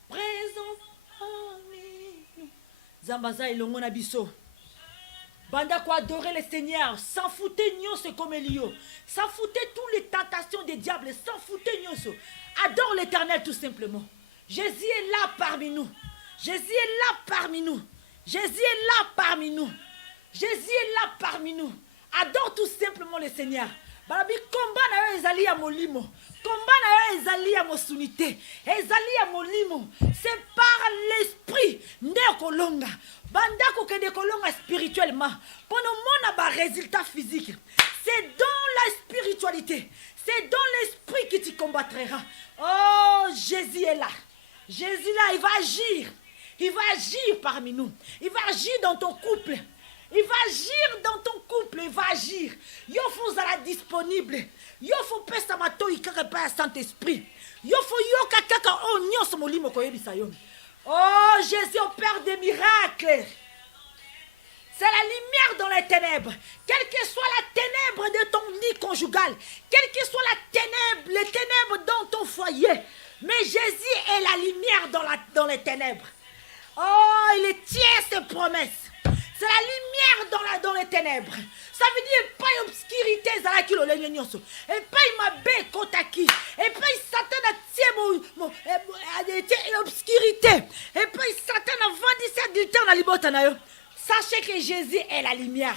présence en nous Zambaza ilongo na biso Banda quoi adorer le Seigneur, sans foutre nyonso comme Elio, sans foutre toutes les tentations des diables, sans foutre nyonso. Adore l'Éternel tout simplement. Jésus est là parmi nous. Jésus est là parmi nous. Jésus est là parmi nous. Jésus est là parmi nous. Adore tout simplement le Seigneur. Balabi combat na yo ezali ya molimo. Combat na yo ezali ya mosunité. Ezali ya molimo. C'est par l'esprit nde kolonga. Banda ko kende kolonga spirituellement. Pendant mon ba résultat physique. C'est dans la spiritualité. C'est dans l'esprit que tu combattras. Oh, Jésus est là. Jésus là, il va agir. Il va agir parmi nous. Il va agir dans ton couple. Il va agir dans ton couple. Il va agir. Yo faut la disponible. Yo faut pesa mato ikaka pa Saint-Esprit. Yo faut yo kaka o nyonso molimo ko yebisa yo. Oh, Jésus opère des miracles. C'est la lumière dans les ténèbres. Quelle que soit la ténèbre de ton lit conjugal, quelle que soit les ténèbres dans ton foyer, mais Jésus est la lumière dans les ténèbres. Oh, il tient ses promesses. C'est la lumière dans les ténèbres. Ça veut dire pas obscurité zala kilo le nyonso. Et pas mabe kotaki. Et pas Satan a tié obscurité. Et pas Satan a vendu du temps dans libota na yo. Sachez que Jésus est la lumière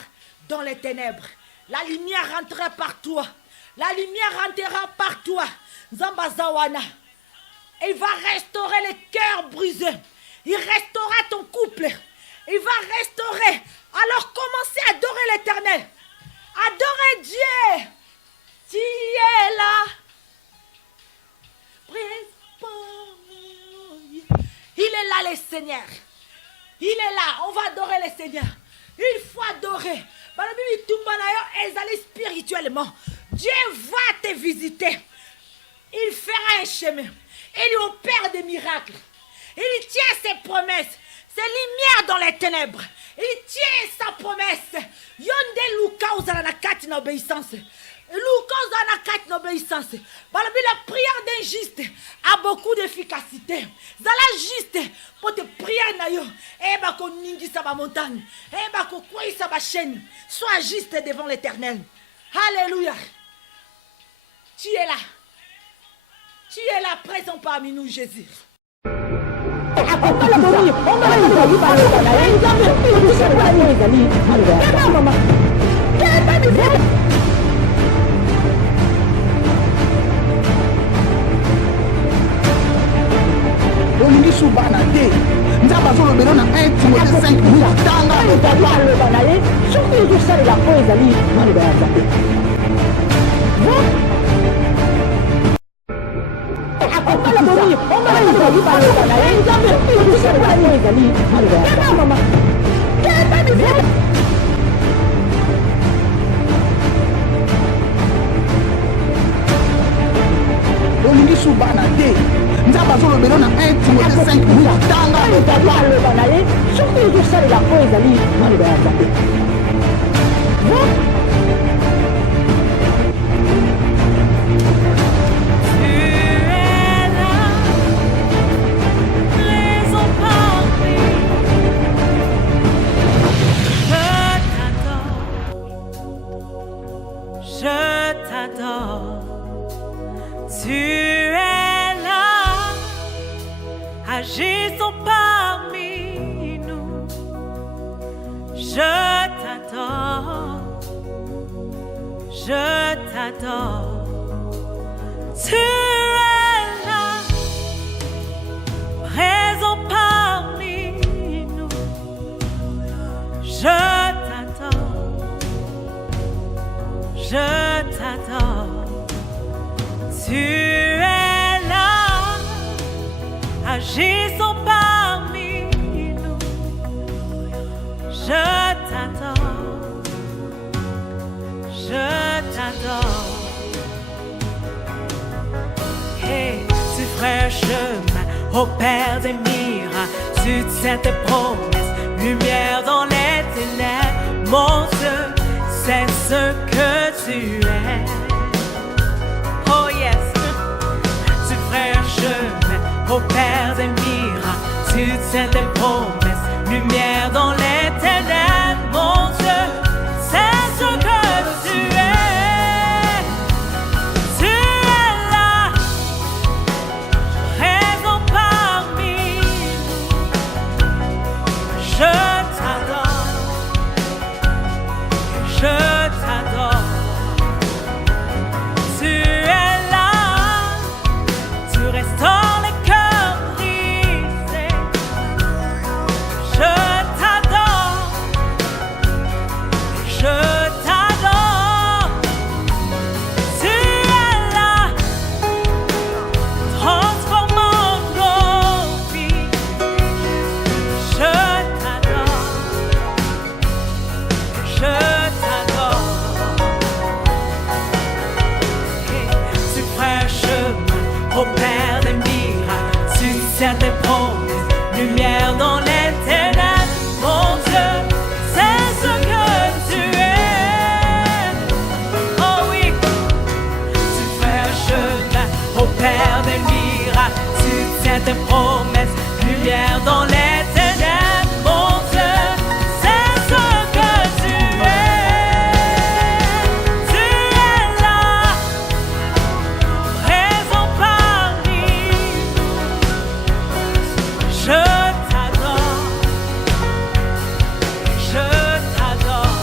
dans les ténèbres. La lumière rentrera par toi. La lumière rentrera par toi. Zamba Zawana. Il va restaurer les cœurs brisés. Il restaurera ton couple. Il va restaurer. Alors commencez à adorer l'Éternel. Adorez Dieu. Tu es là. Il est là le Seigneur. Il est là. On va adorer le Seigneur. Il faut adorer. Spirituellement. Dieu va te visiter. Il fera un chemin. Il opère des miracles. Il tient ses promesses. C'est lumière dans les ténèbres. Il tient sa promesse. Yonde Luka uzana na kati na obéissance. Luka uzana na kati na obéissance. La prière d'un juste a beaucoup d'efficacité. Zala juste pour te prier na yo. Eba ko ningisa ba montagne. Eba ko kwisa ba chaîne. Sois juste devant l'Éternel. Alléluia. Tu es là. Tu es là présent parmi nous, Jésus. olingi subana te nzambe azolobela na 1 Timothée 5 tanga aloba na ye soki ozosalela mpo ezali maloba ya nzambe olingi subana te nzambe azolobela na 1 Timothée 5 tanga aloba na ye soki ozosalela mpo ezali maloba ya nzambe Agissons parmi nous, je t'adore, tu es là, présent parmi nous, je t'adore, tu es là. Agissons parmi nous, je t'adore. Hey, tu ferais un chemin au Père des miracles, tu tiens tes promesses, lumière dans les ténèbres, mon Dieu, c'est ce que tu es. Oh yes, tu ferais un chemin au Père des miracles, tu tiens tes promesses, lumière dans les ténèbres, mon Dieu, Je t'adore. Je t'adore. Tu es là. Tu restaures les cœurs brisés. Je t'adore. Je t'adore. Tu es là. Transformant nos vies. Je t'adore. Je t'adore. Tu feras un chemin au Père des miracles. Tu tiens tes promesses, lumière dans les ténèbres. Mon Dieu, c'est ce que tu es. Oh oui, tu fais un chemin au Père des miracles. Tu tiens tes promesses, lumière dans les ténèbres. Mon Dieu, c'est ce que tu es. Tu es là, présent parmi nous. Je t'adore. Je t'adore.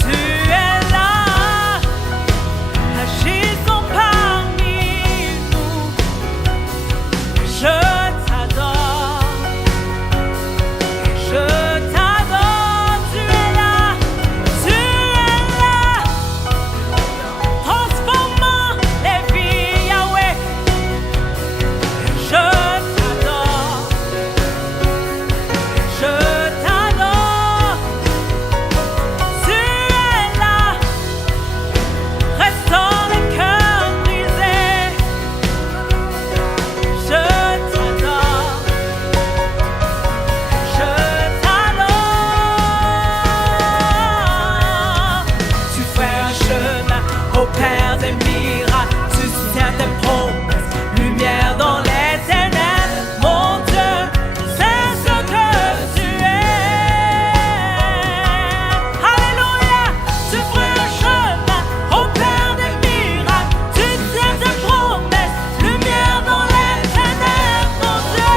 Tu es là, agissant parmi nous. Je t'adore. Je t'adore. Tu es là. Tu es là. Transformant les vies, Yahweh. Je t'adore. Je t'adore. Tu es là. Restaure les cœurs brisés. Je t'adore. Je t'adore. Tu fais un chemin au Père des miracles. Tu tiens tes promesses, lumière dans les ténèbres. Mon Dieu, c'est ce que tu es. Alléluia. Tu fais un chemin au Père des miracles. Tu tiens tes promesses, lumière dans les ténèbres. Mon Dieu,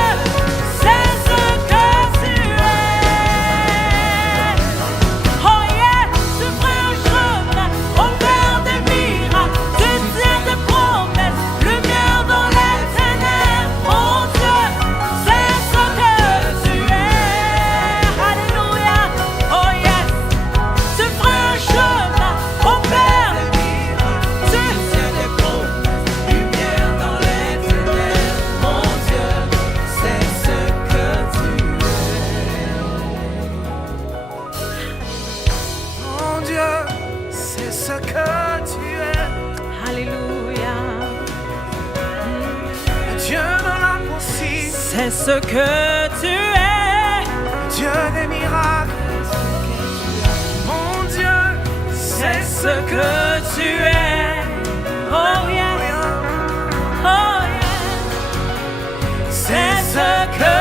c'est ce que tu es. Oh yeah, tu feras un chemin au Père des miracles. Tu tiens tes promesses, lumière dans les ténèbres. Mon Dieu, c'est ce que tu es. Alléluia. Oh yes, tu feras un chemin au Père des miracles. Tu tiens tes promesses, lumière dans les ténèbres. Mon Dieu, c'est ce que tu Mon Dieu, c'est ce que tu es. es. Alléluia. Dieu de l'impossible, C'est ce que tu es. Dieu des miracles. Mon Dieu, C'est ce que tu es. Oh yeah. Oh yeah. C'est ce que